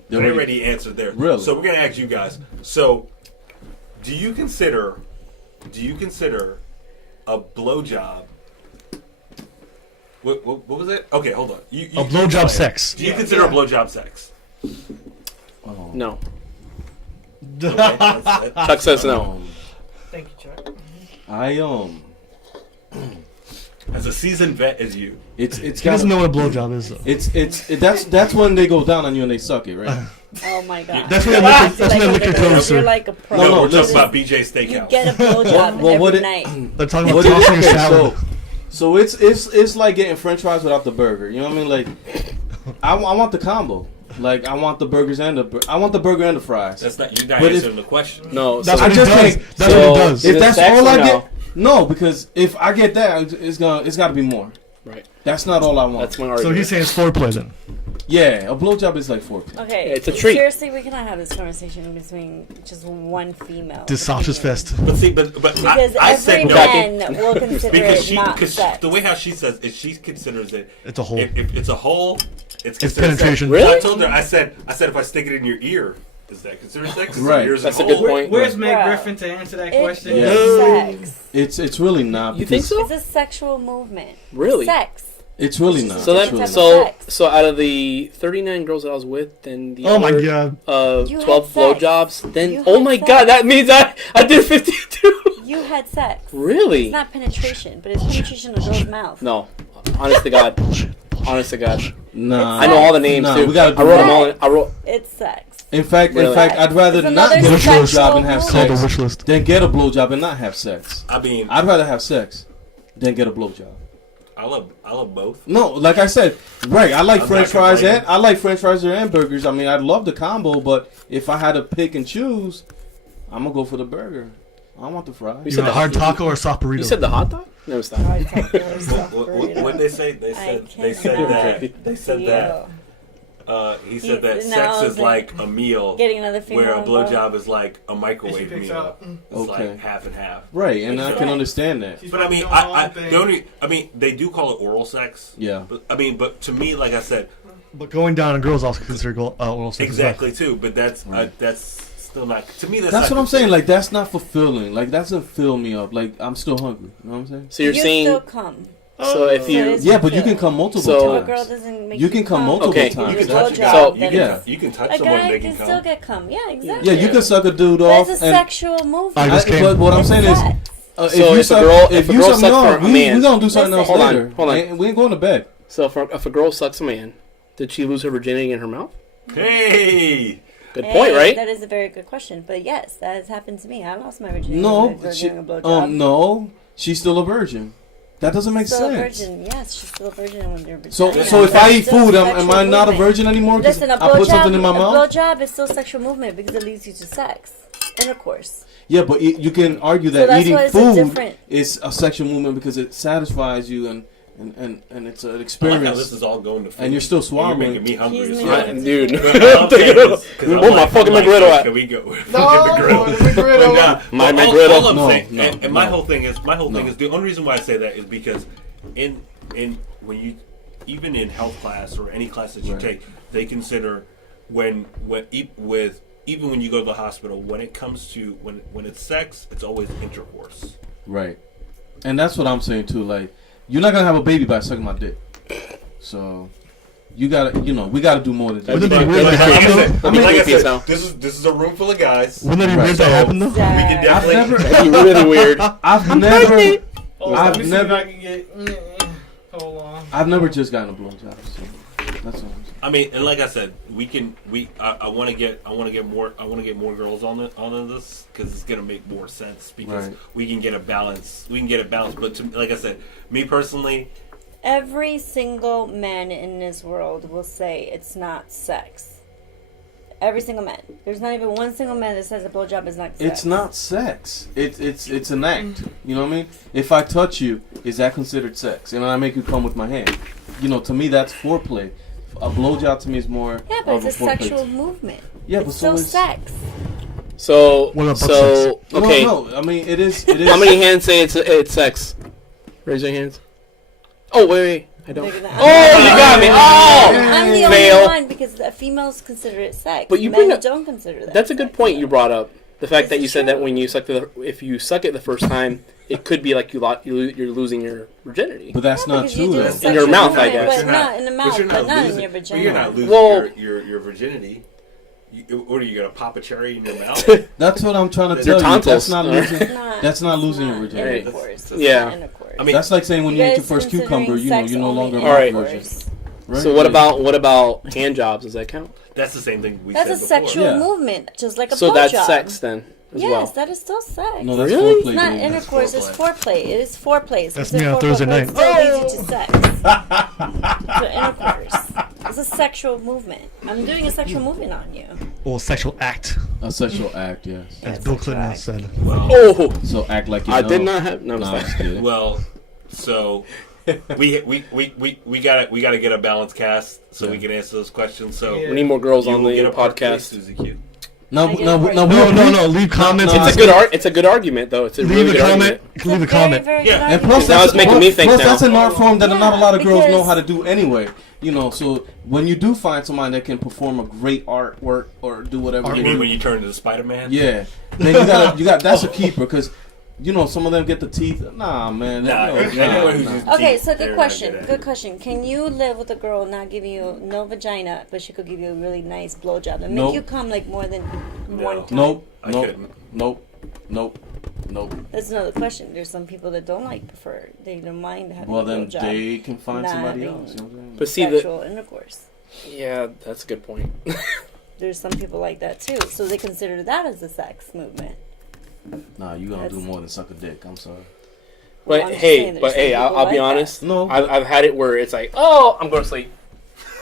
answered there. Really? So we're gonna ask you guys. So, do you consider a blowjob? What was it? Okay, hold on. You A blowjob sex. Do you consider a blowjob sex? Oh. No. Okay, that's- Chuck says no. Thank you, Chuck. I As a seasoned vet as you. it's He got doesn't know what a blowjob is, though. that's when they go down on you and they suck it, right? Oh my god. That's when they lick your toes, You're sir. like a pro. No, We're talking listen. about BJ You Steakhouse. get a blowjob Well, what every it- night. They're talking What about it- tossing a okay, salad. so it's like getting French fries without the burger. You know what I mean? Like, I want the combo. Like, I want the burgers and I want the burger and the fries. That's not, you're not But if- answering the question. No, That's so, what he just does. can't- That's so- what he does. Is If it that's sex all or I no? get, no, because if I get that, it's got to be more. right. That's not all I want. That's my So argument. he's saying it's foreplay then. Yeah, a blowjob is like foreplay. Okay. Yeah, it's a treat. Seriously, we cannot have this conversation between just one female. This sausage opinion. fest. But see, but Because I every said no. man will consider Because it not because sex. the way how she says it, she considers it. It's a hole. If it's a hole, it's It's considered penetration. sex. Really? I told her. I said if I stick it in your ear, is that considered sex? Is Right. your ear's That's a hole? good point. Where's Meg Bruh. Griffin to answer that It's question? Yeah. sex. It's really not. You think because so? It's a sexual movement. Really? Sex. It's really not. So It's that really so Sex. so out of the 39 girls that I was with, then the Oh my other, god. You 12 had sex. blowjobs, then You oh had my sex. god, that means I did 52. You had sex. Really? It's not penetration, but it's penetration of a girl's mouth. No, honest to God, honest to God, Nah. I know all the names Nah, too. we gotta I do wrote them that. all. I wrote. It's sex. In fact, Really? I'd rather It's not another get a sexual blowjob and have movement. Called the sex wish list. than get a blowjob and not have sex. I mean, I'd rather have sex than get a blowjob. I love both. No, like I said, right. I like I'm French not fries complaining. and I like French fries and burgers. I mean, I'd love the combo, but if I had to pick and choose, I'm gonna go for the burger. I want the fries. You You said want a the- hard taco or a soft burrito? You said the hot dog? No, stop. What they say? They said that he said that He's- sex no, is the- like a meal, Getting another female where a involved. blowjob is like a And microwave she picks meal. out. It's Okay. like half and half. Right, and I Right. can understand that. She's But I mean, doing her I own thing. the only, I mean, they do call it oral sex. Yeah. But to me, like I said, But going down on girls also considered oral sex. as well. exactly too. But that's still not to me. That's not what I'm saying. Like that's not fulfilling. Like that doesn't fill me up. Like I'm still hungry. You know what I'm saying? So you're you saying still come. so if So you it's- Yeah, but you can come multiple So- If a girl times. doesn't make You can come multiple Okay. times. You You can can touch a blowjob, guy. So- You Yeah. can, you can touch A someone. guy They can can still come. get cum. Yeah, exactly. Yeah, you can suck a dude But off. it's a And sexual movement. I just came. but what I'm It's saying is, sex. if So you if a suck, girl- if if a you girl suck, sucks no, for a man- we gonna do something else Listen. later. Hold on. We ain't going to bed. so if a girl sucks a man, did she lose her virginity in her mouth? Hey, Good point, right? That is a very good question. But yes, that has happened to me. I lost my virginity No, during a blowjob. no, she's still a virgin. That doesn't make Still a sense. virgin. Yes, she's still a virgin when they're So, virgin. so if I eat Still food, am sexual I not a movement. virgin anymore? 'Cause Listen, a I put something in my a mouth. blowjob is still sexual movement because it leads you to sex, intercourse. Yeah, but you can argue So that that's eating why it's a food different- is a sexual movement because it satisfies you and it's an I like how experience. this is all going to food. And you're still swallowing. You're making me hungry. He's as making- well. Yeah. Dude, But I'm taking it. Where my fucking McGriddle at? Can we go? No, McGriddle. the McGriddle. But nah, My but McGriddle. All I'm No, saying, no, and my no. whole thing is No. the only reason why I say that is because in when you even in health class or any class that you Right. take, they consider when even when you go to the hospital, when it comes to when it's sex, it's always intercourse. Right. And that's what I'm saying too. Like, you're not gonna have a baby by sucking my dick. So, we gotta do more than Wouldn't that. it be weird if that happened though? Like I Peace said, out. this is a room full of guys. Wouldn't that be Right. weird if that happened though? We can definitely. That'd be really weird. I've never, Oh, I've let me see never- if I can get. Hold on. I've never just gotten a blowjob. So that's what I'm saying. I mean, and like I said, I want to get more girls on this because it's gonna make more sense because Right. we can get a balance. We can get a balance. But like I said, me personally, Every single man in this world will say it's not sex. Every single man. There's not even one single man that says a blowjob is not sex. It's not sex. It's an act. You know what I mean? If I touch you, is that considered sex? And I make you come with my hand. You know, to me that's foreplay. A blowjob to me is more. Yeah, but of it's a foreplay. sexual movement. Yeah, but It's so still is sex. So What about butt so okay. No, I mean it is. It is. How many hands say it's sex? Raise your hands. Oh wait, I don't. Bigger than- Oh, you got me. Oh, I'm the fail. only one because the females consider it sex. But you men bring up- don't consider that. That's a good sex. point you brought up. The fact It's that you said true. that when you if you suck it the first time, it could be like you're losing your virginity. But that's Yeah, not because you true do though. a In sexual your mouth, I movement, guess. But not in the mouth, you're but not in losing- your but vagina. you're not losing Well- your virginity. What are you gonna pop a cherry in your mouth? That's what I'm trying to They're tell you. tonsils. That's not losing. Not- That's not losing not your virginity. intercourse. Yeah. Not intercourse. I mean, That's like saying when you eat your first considering cucumber, sex you're no only longer a Alright. virgin. intercourse. Right? So what about hand jobs? Does that count? that's the same thing we That's said a before. sexual Yeah. movement, just like a So that's blowjob. sex then as Yes, well. that is still sex. No, that's Really? foreplay. It's not baby. intercourse, it's foreplay. It is foreplay. It's That's considered me on foreplay, Thursday but night. It still leads you to sex. So intercourse. It's a sexual movement. I'm doing a sexual movement on you. Or sexual act, A sexual act, yes. as Bill Clinton has said. Oh, So act like you I know. did not have. No, I'm Nah, sorry. I'm just kidding. Well, so we gotta get a balanced cast so we Yeah. can answer those questions. So Yeah. We need more girls you on will the get a part three, podcast. Susie Q. No, I get no, it no, right. No. Leave comments. No, It's a good It's a good argument though. It's a really Leave a good comment. argument. You can leave a It's very, comment. very Yeah. good And plus, argument. Now it's making me think plus now. that's an art form that not a lot of girls know because- how to do anyway. You know, so when you do find somebody that can perform a great artwork or do whatever You they mean do, when you turn into Spider-Man? yeah, then you got that's a keeper because you know some of them get the teeth. Nah, man, Nah, no, anyone who's nah. using Okay, teeth, so they're good not question. at it. Good question. Can you live with a girl not giving you no vagina, but she could give you a really nice blowjob and make Nope. you come like more than one time? Nope, I nope, couldn't. nope. That's another question. There's some people that don't prefer. They don't mind having Well, a then blowjob. they can find Not somebody having else. You know what I'm saying? But see sexual intercourse. yeah, that's a good point. There's some people like that too, so they consider that as a sex movement. Nah, you gonna do That's- more than suck a dick. I'm sorry. Well, But I'm just saying hey, there's some people I'll be like honest. No. I've had it where it's like, oh, I'm going to sleep,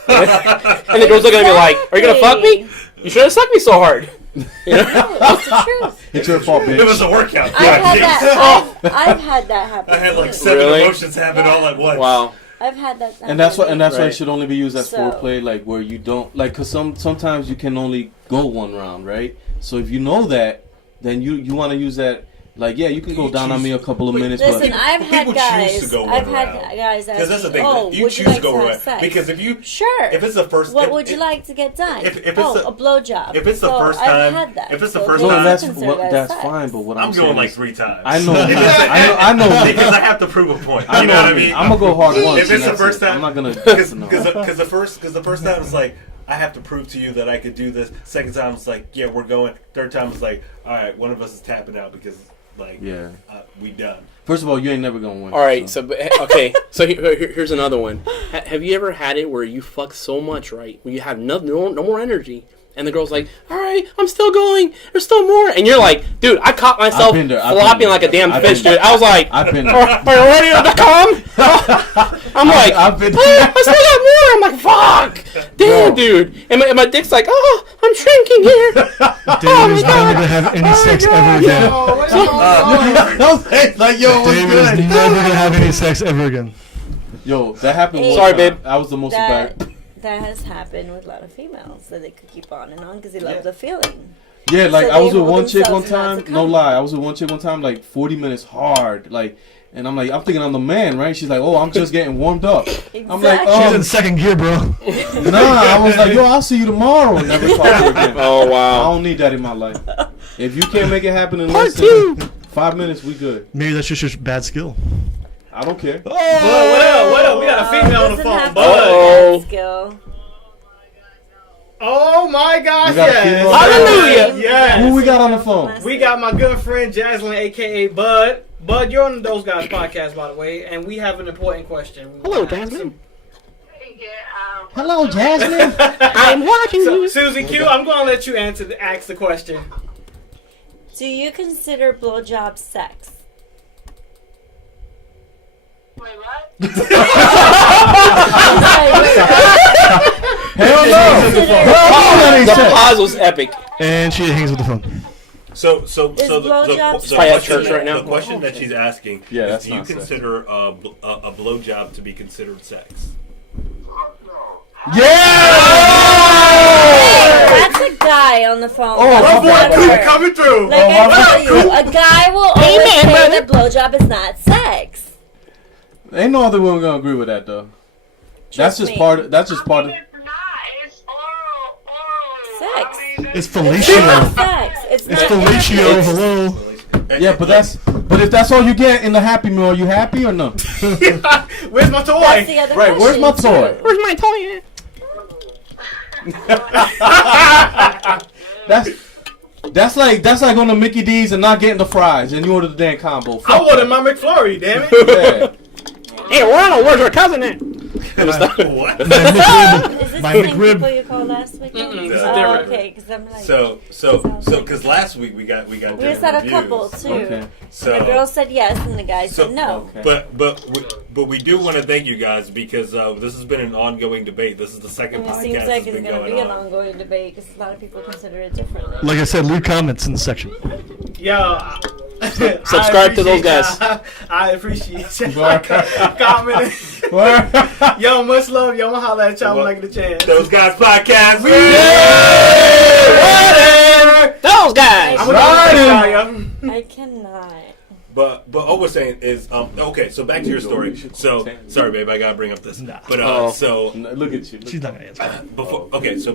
and the girls looking at me like, are you gonna fuck me? You shouldn't suck me so hard. No, that's the truth. It's your fault, It was bitch. a workout. I've had Yeah, that. I've had that happen. I had like too. 7 Really? emotions happen all at once. Wow. I've had that. And that's why, happen. it Right. should only be used as So- foreplay, like where you don't like, cause sometimes you can only go one round, right? So if you know that, then you want to use that. Like, yeah, you can go You down on choose- me a couple of Wait, minutes, Listen, but I've had People choose guys. to go one I've had round. guys ask Because that's the me, thing. "Oh, you would choose you like to go to have right. sex?" Because if you Sure. if it's the first What if- would you like to get done? if it's oh, the- a blowjob. if it's the So first I've time- had that. if it's the So first they no, time- that's consider what that that's sex. fine. But what I'm saying going like is- 3 times. I know, I know, because I have to prove a point. I You know know what what I mean? I'm gonna go hard once. If it's and the that's first it. time, I'm not gonna. because no. the first time it's like I have to prove to you that I could do this. Second time it's like yeah we're going. Third time it's like all right one of us is tapping out because like Yeah. we done. First of all, you ain't never gonna win. All right, so okay, so here's another one. Have you ever had it where you fuck so much, right? Where you have no more energy, and the girl's like, "All right, I'm still going. There's still more," and you're like, "Dude, I caught myself I've been there, I've been flopping there. like a damn I've fish, been dude." I was like, I've been. "Are you ready to come?" I'm like, I've been. "Oh, I still got more." I'm like, "Fuck, damn, dude," and my dick's like, "Oh, I'm shrinking here." David is never gonna have any sex ever again. Like yo, what's David is good? never gonna have any sex ever again. Yo, that happened. Hey, one Sorry, time. babe. I was the most That embarrassed. that has happened with a lot of females that they could keep on and on because they love the feeling. Yeah, like So I was they with hold one chick one themselves not time. to No come. lie, I was with one chick one time. Like 40 minutes hard. Like, and I'm like, I'm thinking I'm the man, right? She's like, oh, I'm just getting warmed up. I'm like, Exactly. She's oh, in second gear, bro. nah. I was like, yo, I'll see you tomorrow. Never talk to her again. Oh I wow. don't need that in my life. If you can't make it happen in Part less two. than 5 minutes, we good. Maybe that's just your bad skill. I don't care. Bud, what up? What up? We got a female on the Doesn't phone. have to Bud. be Uh-oh. that skill. Oh my gosh, You got a yes. female? Hallelujah. Yes. Who we got on the phone? We got my good friend Jaslyn, aka Bud. Bud, you're on Those Guys podcast, by the way, and we have an important question. Hello, Jasmine. Hello, Jasmine. I'm watching So, you. Susie Q, I'm going to let you ask the question. Do you consider blowjob sex? Hell no. The pause was epic. And she hangs with the phone. So blowjob the Probably at question, church right now. the question that she's asking Yeah, is that's do you not sex. consider a blowjob to be considered sex? Yeah. That's a guy on the phone. Oh, That's my bad. never- Coming through. Like I tell you, a guy will always Amen, say brother. that blowjob is not sex. Ain't no other woman gonna agree with that though. That's Trust just me. part of. That's just part of. It's not. It's oral. Sex. It's It's not fellatio. sex. It's It's not fellatio. Hello. Yeah, but if that's all you get in the Happy Meal, are you happy or no? Where's my toy? That's the other Right, where's question, my toy? too. Where's my toy? That's like going to Mickey D's and not getting the fries, and you order the damn combo. I Fuck wanted my McFlurry, damn it. that. Hey, Ronald, where's your cousin at? What? Is this My the same McRib. people you called last week? Mm-mm, this is Oh, different. okay, because I'm like... So, because last week we got we different just had a reviews. couple, too. Okay. So The girl said yes, and the guy So- said no. Okay. But we do want to thank you guys because this has been an ongoing debate. This is the second And it podcast seems like that's it's been going to going be an on. ongoing debate, because a lot of people consider it differently. Like I said, leave comments in the section. Yo, Subscribe to those guys. I appreciate you commenting. Yo, much love. Yo, I'm gonna holler at y'all when I get a chance. Those guys podcast. Those guys. I'm gonna yo. I cannot. But all we're saying is okay. So back to your story. So sorry, babe, I gotta bring up this. Nah. But Oh. so Look at you. She's not gonna answer. before okay, so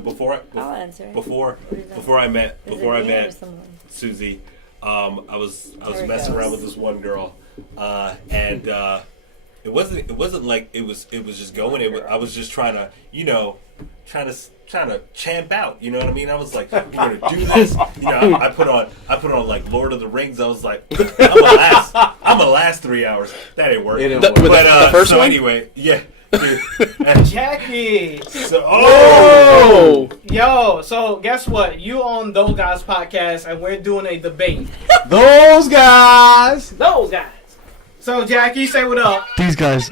I'll answer. before I met Is it me or met someone? Susie, I was There it messing goes. around with this one girl, and it wasn't like it was just going. I was just trying to trying to champ out. You know what I mean? I was like, we're gonna do this. You know, I put on like Lord of the Rings. I was like, I'm gonna last 3 hours. That ain't working. It didn't The- work. with But the first so one? anyway, yeah. Dude. And Jackie. so, Oh. Yo, so guess what? You on Those Guys podcast, and we're doing a debate. Those guys. Those guys. So Jackie, say what up. These guys.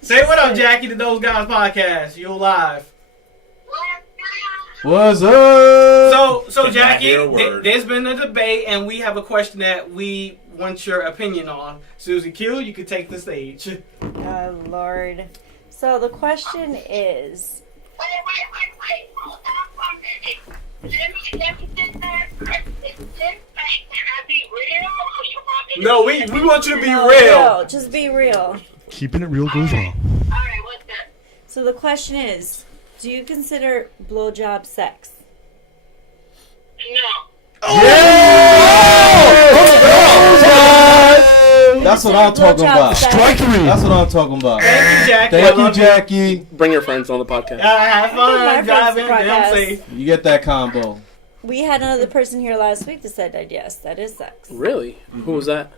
Say what up, Jackie, to Those Guys podcast. You live. What's up? So Did not Jackie, hear a word. there's been a debate, and we have a question that we want your opinion on. Susie Q, you can take the stage. Oh, Lord. So the question is, Wait. Hold on for a minute. Let me sit there. Is this thing, can I be real? Or you want me to No, be we want you to be no, real. no, just be real. Keeping it real goes wrong. Alright, what's that? So the question is, do you consider blowjob sex? No. That's what I'm talking Blowjob about. sex. Strike three. That's what I'm talking about. Thank you, Jackie. Thank I you, love Jackie. Bring your friends on the podcast. Have My fun friends driving. podcast. Damn safe. You get that combo. We had another person here last week that said that yes, that is sex. Really? Who was that?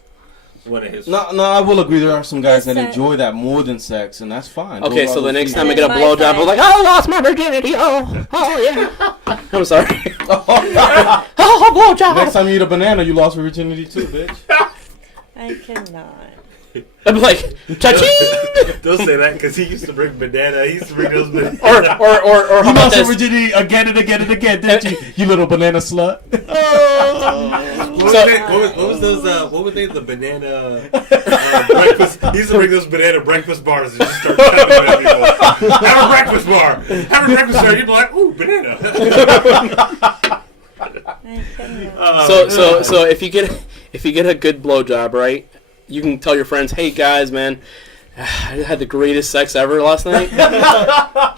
one of his. No, I will agree. There are some guys that Sex. enjoy that more than sex, and that's fine. Okay, Those so are the next people. time I get a My blowjob, side. I was like, oh, I lost my virginity. Oh yeah. I'm sorry. Oh, blowjob. Next time you eat a banana, you lost your virginity too, bitch. I cannot. I'm like, cha-ching! Don't say that because he used to bring banana. He used to bring those bananas. Or how You about lost your this? virginity again and again and again, didn't you? You little banana slut. What was those? What were they? The banana breakfast. He used to bring those banana breakfast bars and just start cutting them at people. Have a breakfast bar. Have a breakfast bar. You'd be like, ooh, banana. I cannot. So if you get a good blowjob, right? You can tell your friends, hey guys, man, I had the greatest sex ever last night.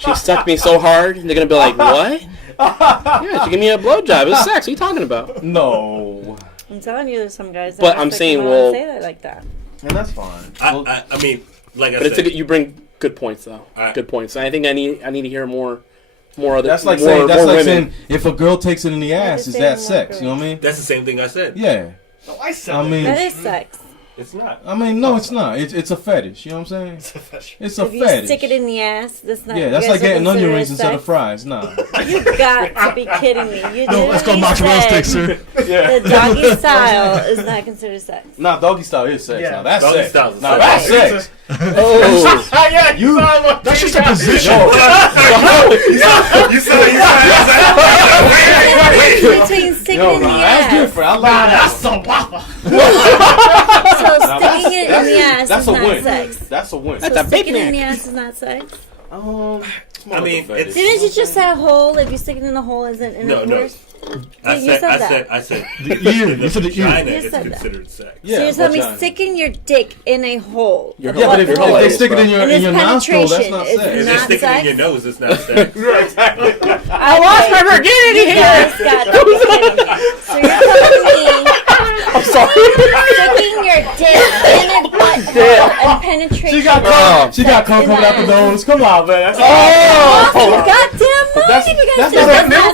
She sucked me so hard. And they're gonna be like, what? Yeah, she gave me a blowjob. It was sex. What are you talking about? No. I'm telling you, there's some guys that But just I'm like saying, come out well- and say that like that. And that's fine. I mean, like I But it's said, you bring good points though. Good points. I think I need to hear more other. That's like more, saying more women. saying if a girl takes it in the ass, is saying that more sex? girls. You know what I mean? that's the same thing I said. Yeah. Oh, I said I mean, That is sex. It's not. no, it's not. It's a fetish. You know what I'm saying? It's a If you fetish. stick it in the ass, that's not. Yeah, you that's guys like don't getting onion consider rings it instead of sex? fries. Nah. You got to be kidding me. You No, that's called literally mozzarella said sticks, sir. The doggy style is not considered sex. Nah, doggy style is sex. Yeah. Now that's Doggy sex. style is Now sex. that's sex. Oh, yeah, you. That's just a position. You said. Between sticking Yo, in the nah, that's ass. different. I like that. some papa. So sticking it in the ass That's is a not win. sex. That's a win. So That's a sticking big it in the neck. ass is not sex. I mean, it's. Didn't you just say a hole? If you stick it in a hole, isn't it No, no. worse? I You said that. said. The ear. You said the ear. Vagina You is said that. considered sex. Yeah, So you're telling me vagina. sticking your dick in a hole. You're Yeah, but if You're they hilarious, stick it in your And in it's your nostril, that's penetration. not It's sex. If they not stick it sex? in your nose, it's not sex. I lost my virginity here. So you're telling me I'm sorry. sticking your dick in a butt and penetration. She got cum. She got cum coming out the nose. Come on, man. Oh, you goddamn right. You guys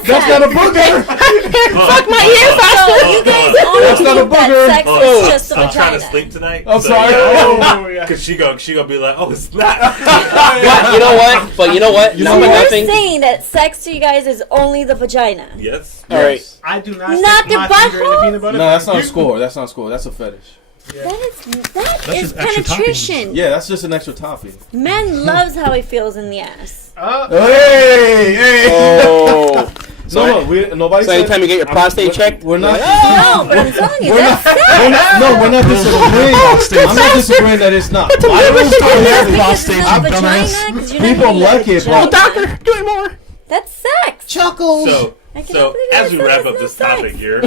That's not a booger. Fuck my ear So faster. you guys only That's not a think that booger. sex Oh, is just a I'm trying to vagina. sleep tonight. I'm so, sorry. Because she gonna be like, oh, it's not. But you know what? But you know what? Now So but you're nothing. saying that sex to you guys is only the vagina? Yes. All right. I do not Not stick my the finger in the butthole? peanut butter. No, that's not a score. That's not a score. That's a fetish. That is That's is just extra penetration. Yeah, that's just an extra topping. Men loves how he feels in the ass. Hey. Oh. No, nobody So said. anytime you get your prostate checked, We're not. No, but I'm telling you, We're that's not, sex. we're not disagreeing. I'm not disagreeing that it's not. I don't Just understand because that. it's not a vagina, 'cause you're not People getting a like it, bro. vagina. do it more. That's sex. Chuckles. So, I cannot so believe as I we said wrap it's up not this sex. topic here,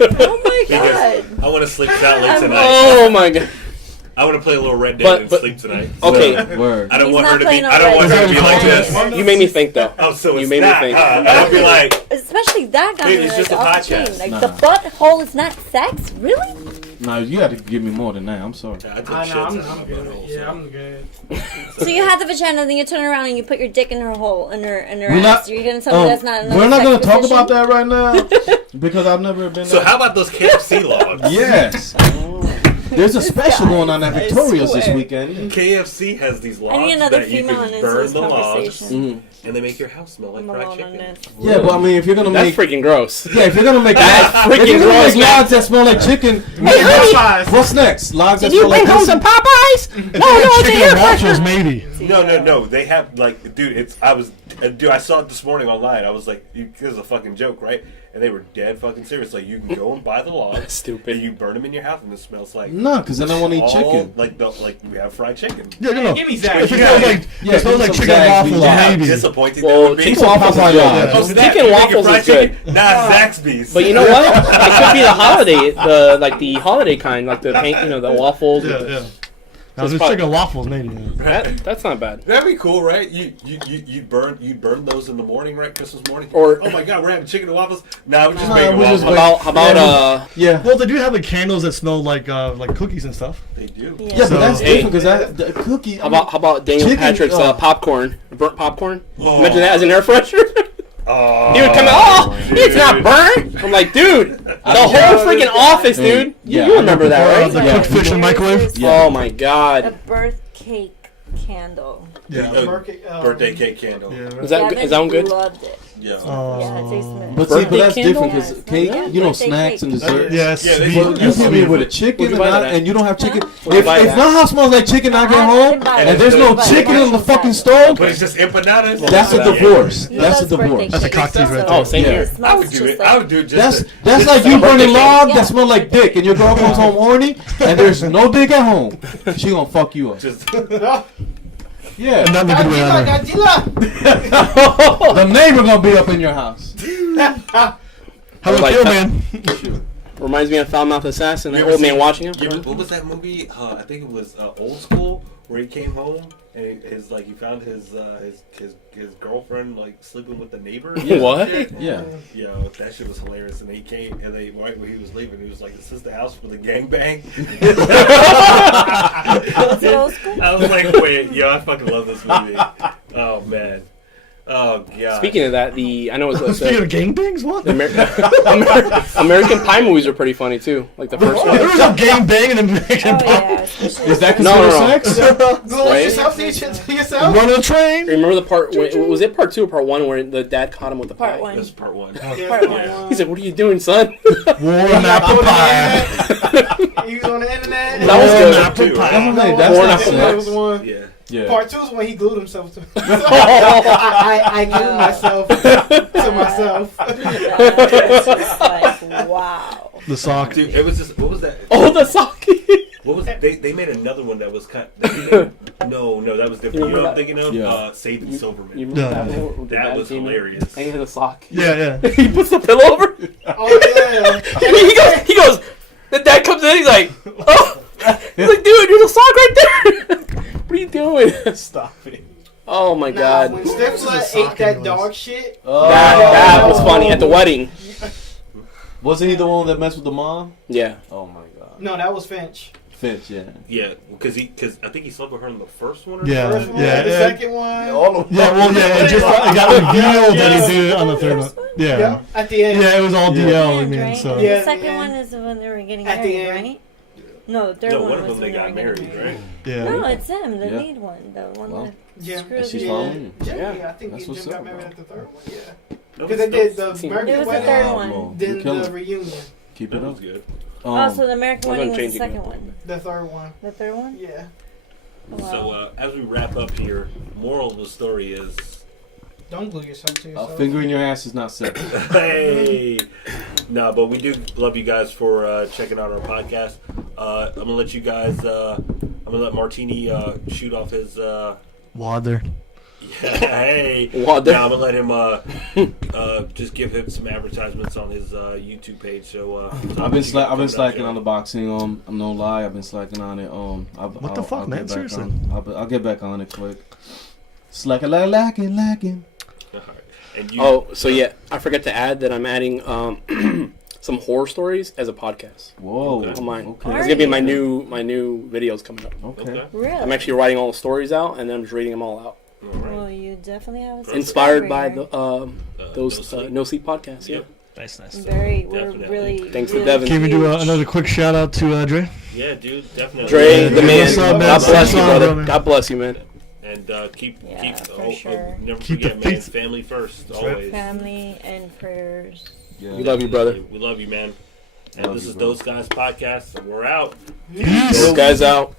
Oh my because god. I want to sleep soundly tonight. Oh my god. I want to play a little Red Dead But- and but- sleep tonight. Okay. Word. I don't He's want not her to be. playing I don't on want her to be Red like Dead. this. You made me think though. Oh, so You it's made me not. think. And I'll be like, Especially that guy. Dude, it's just a off the podcast. chain. Like Nah. the butthole is not sex, really? No, you got to give me more than that. I'm sorry. I took I shit know, to I'm my good. butthole, Yeah, so. I'm good. So you have the vagina, then you turn around and you put your dick in her hole, in her We're ass. not- You're gonna tell me that's not another We're not sex going to talk position? about that right now because I've never been. So how about those KFC logs? Yes. There's a special going on at Victoria's this weekend. KFC has these I need logs another that you female in can this burn the logs, conversation. and they make your house smell like I'm fried alone on chicken. this. Yeah, but I mean, if you're gonna That's make freaking gross. if you're gonna make That's logs, if freaking you're gonna gross, make man. logs that smell like chicken, Popeyes. what's next? Logs that Did you smell like bring home pussy? some Popeyes? No, no, it's Chicken here. and waffles, maybe. No. They have like, dude. I saw it this morning online. I was like, this is a fucking joke, right? And they were dead fucking serious. Like, you can go and buy the logs, Stupid. and you burn them in your house, and it smells like No, because then I want to eat all- chicken. Like we have fried chicken. Yeah, no. Give me If Zach. it smells like, Yeah, it smells like some chicken and Zaxby's. waffles, Yeah, How maybe. disappointing Well, that would be. chicken waffles Popeyes are good. good. Oh, so that- Chicken you make your waffles fried is good. chicken? Nah, Zaxby's. But you know what? It could be the holiday, the holiday kind, like the paint, the waffles. Yeah, yeah. Now, It's there's probably- chicken and waffles, maybe. Yeah. That's not bad. That'd be cool, right? You'd burn those in the morning, right? Christmas morning. Or- oh my god, we're having chicken and waffles. Nah, we're just Nah, making we're just waffles. How about Yeah. Well, they do have the candles that smell like cookies and stuff. They do. Yeah, but that's Hey. different because the cookie. how about Daniel Chicken, Patrick's oh. popcorn, burnt popcorn? Oh. Imagine that as an air freshener. Oh, He would come out. Oh, dude. it's not burnt. I'm like, dude, the whole freaking office, Hey, dude. yeah, You remember that, Or right? the Yeah. cooked fish in the microwave. Yeah. Oh my A god. birth cake candle. Yeah. Birthday cake candle. Yeah, right. Is that one good? Loved it. Yeah. Yeah, it tastes good. But see, Birthday that's candle? different because cake, Yeah, you know, birthday snacks cake. and desserts. Yes. Yeah, they Well, do. you That's hit me sweet. with a chicken Would you and, buy that? and you don't have chicken. Would you If buy that? my house smells like chicken, I get I home would buy and it. there's no But chicken on the it's fucking not. stove. But it's just empanadas. That's a Yeah. divorce. He That's a loves birthday divorce. That's a cake. cocktail right Oh, there. same Yeah. here. It I smells would do just it. like I would do it just. That's to- that's just like to you birthday burning cake. log Yeah. that smell like dick, and your girl comes home horny, and there's no dick at home. She gonna fuck you up. Just Yeah, And not in a good way either. the neighbor gonna be up in your house. How about Like you, that. man? Reminds me of Foul-Mouthed Assassin. You That ever old man seen- watching him. What was that movie? I think it was Old School, where he came home and he found his girlfriend like sleeping with the neighbor. What? Yeah. Yo, that shit was hilarious. And he came, and right when he was leaving, he was like, "Is this the house for the gangbang?" Was it old school? I was like, "Wait, yo, I fucking love this movie." Oh man. Oh god. Speaking of that, I know it's Speaking of gangbangs, what? the American Pie movies are pretty funny too. Like the first one. There was a gangbang in American Oh Pie. yeah. especially- Is that No, considered no, sex? Right? yourself. Run a train. Remember the part? Was it part 2 or part 1 where the dad caught him with the Part pie? one. That's part one. Part one. He said, "What are you doing, son?" Warm apple pie. He was on the internet. That was good. Apple Too, pie. That's Born not Apple That was sex. the one. Yeah. Yeah. Part 2 is when he glued himself to. I glued myself to myself. It's just like, wow. The sock. Dude, it was just what was that? Oh, the sock. What was it? They made another one that was kind. No, that was different. You know what I'm thinking of? Yeah. Saving Silverman. You No. remember that one? where the That dad was came in hilarious. And he had a sock. Yeah, yeah. He puts the pillow over. Oh yeah. he goes. The dad comes in. He's like, "Oh." He's like, "Dude, there's a sock right there. What are you doing?" Stop it. Oh my god. When Stifler sock ate that anyways. dog shit. That was funny at the wedding. Wasn't he the one that messed with the mom? Yeah. Oh my god. No, that was Finch. Fifth, yeah. Yeah, because I think he slept with her in the first one. Or Yeah, the first one? yeah. The second one. All of Yeah, well, yeah, it got revealed that he did it on the third one. Yeah. Yeah, at the end. Yeah, it was all DL, I And, mean, right? so. And Yeah, the second yeah. one is when they were getting At the married, end. right? No, the third No, one one of was them they when got were married, getting right? Yeah. No, it's him, the Yeah. lead one, the one Well, that Yeah. screwed and she's the- following. Jimmy, Yeah. I think That's Jim what's got up, married bro. at the third one. Yeah. That Because they did the It American was the wedding, third Wow, one. bro. then You killing the it. reunion, Keep That it was up. good. Oh, so the American We're Wedding gonna was the change it second again. one. the third one. The third one? Yeah. Wow. So as we wrap up here, moral of the story is, Don't glue yourself to A yourself. finger in your ass is not sex. hey, no, but we do love you guys for checking out our podcast. I'm gonna let you guys. I'm gonna let Martini shoot off his. Water. Hey, Water. now I'm gonna let him just give him some advertisements on his YouTube page. So I've been slacking on the boxing. I'm no lie. I've been slacking on it. What the fuck, man? Seriously. I'll get back on it quick. Slacking, lacking. And you, Oh, so yeah, I forgot to add that I'm adding some horror stories as a podcast Whoa. Okay. on mine. Okay. It's gonna be my new videos coming up. Okay. okay. Really? I'm actually writing all the stories out, and then I'm just reading them all out. All right. Well, you definitely have a Inspired by subscriber. those No No Sleep podcasts. Yeah. Yep. Nice. We're Definitely. really. Thanks to really Devin. Can we do huge. another quick shout out to Dre? Yeah, dude, definitely. Dre, Yeah, the man. what's up, man? God bless you, What's up, brother. man? God bless you, man. And keep Yeah, for sure. never Keep the forget, man. faith. Family first, That's right. always. Family and prayers. Yeah. We love you, brother. We love you, man. And Love this you, is bro. Those Guys Podcast, and we're out. Peace. Those guys out.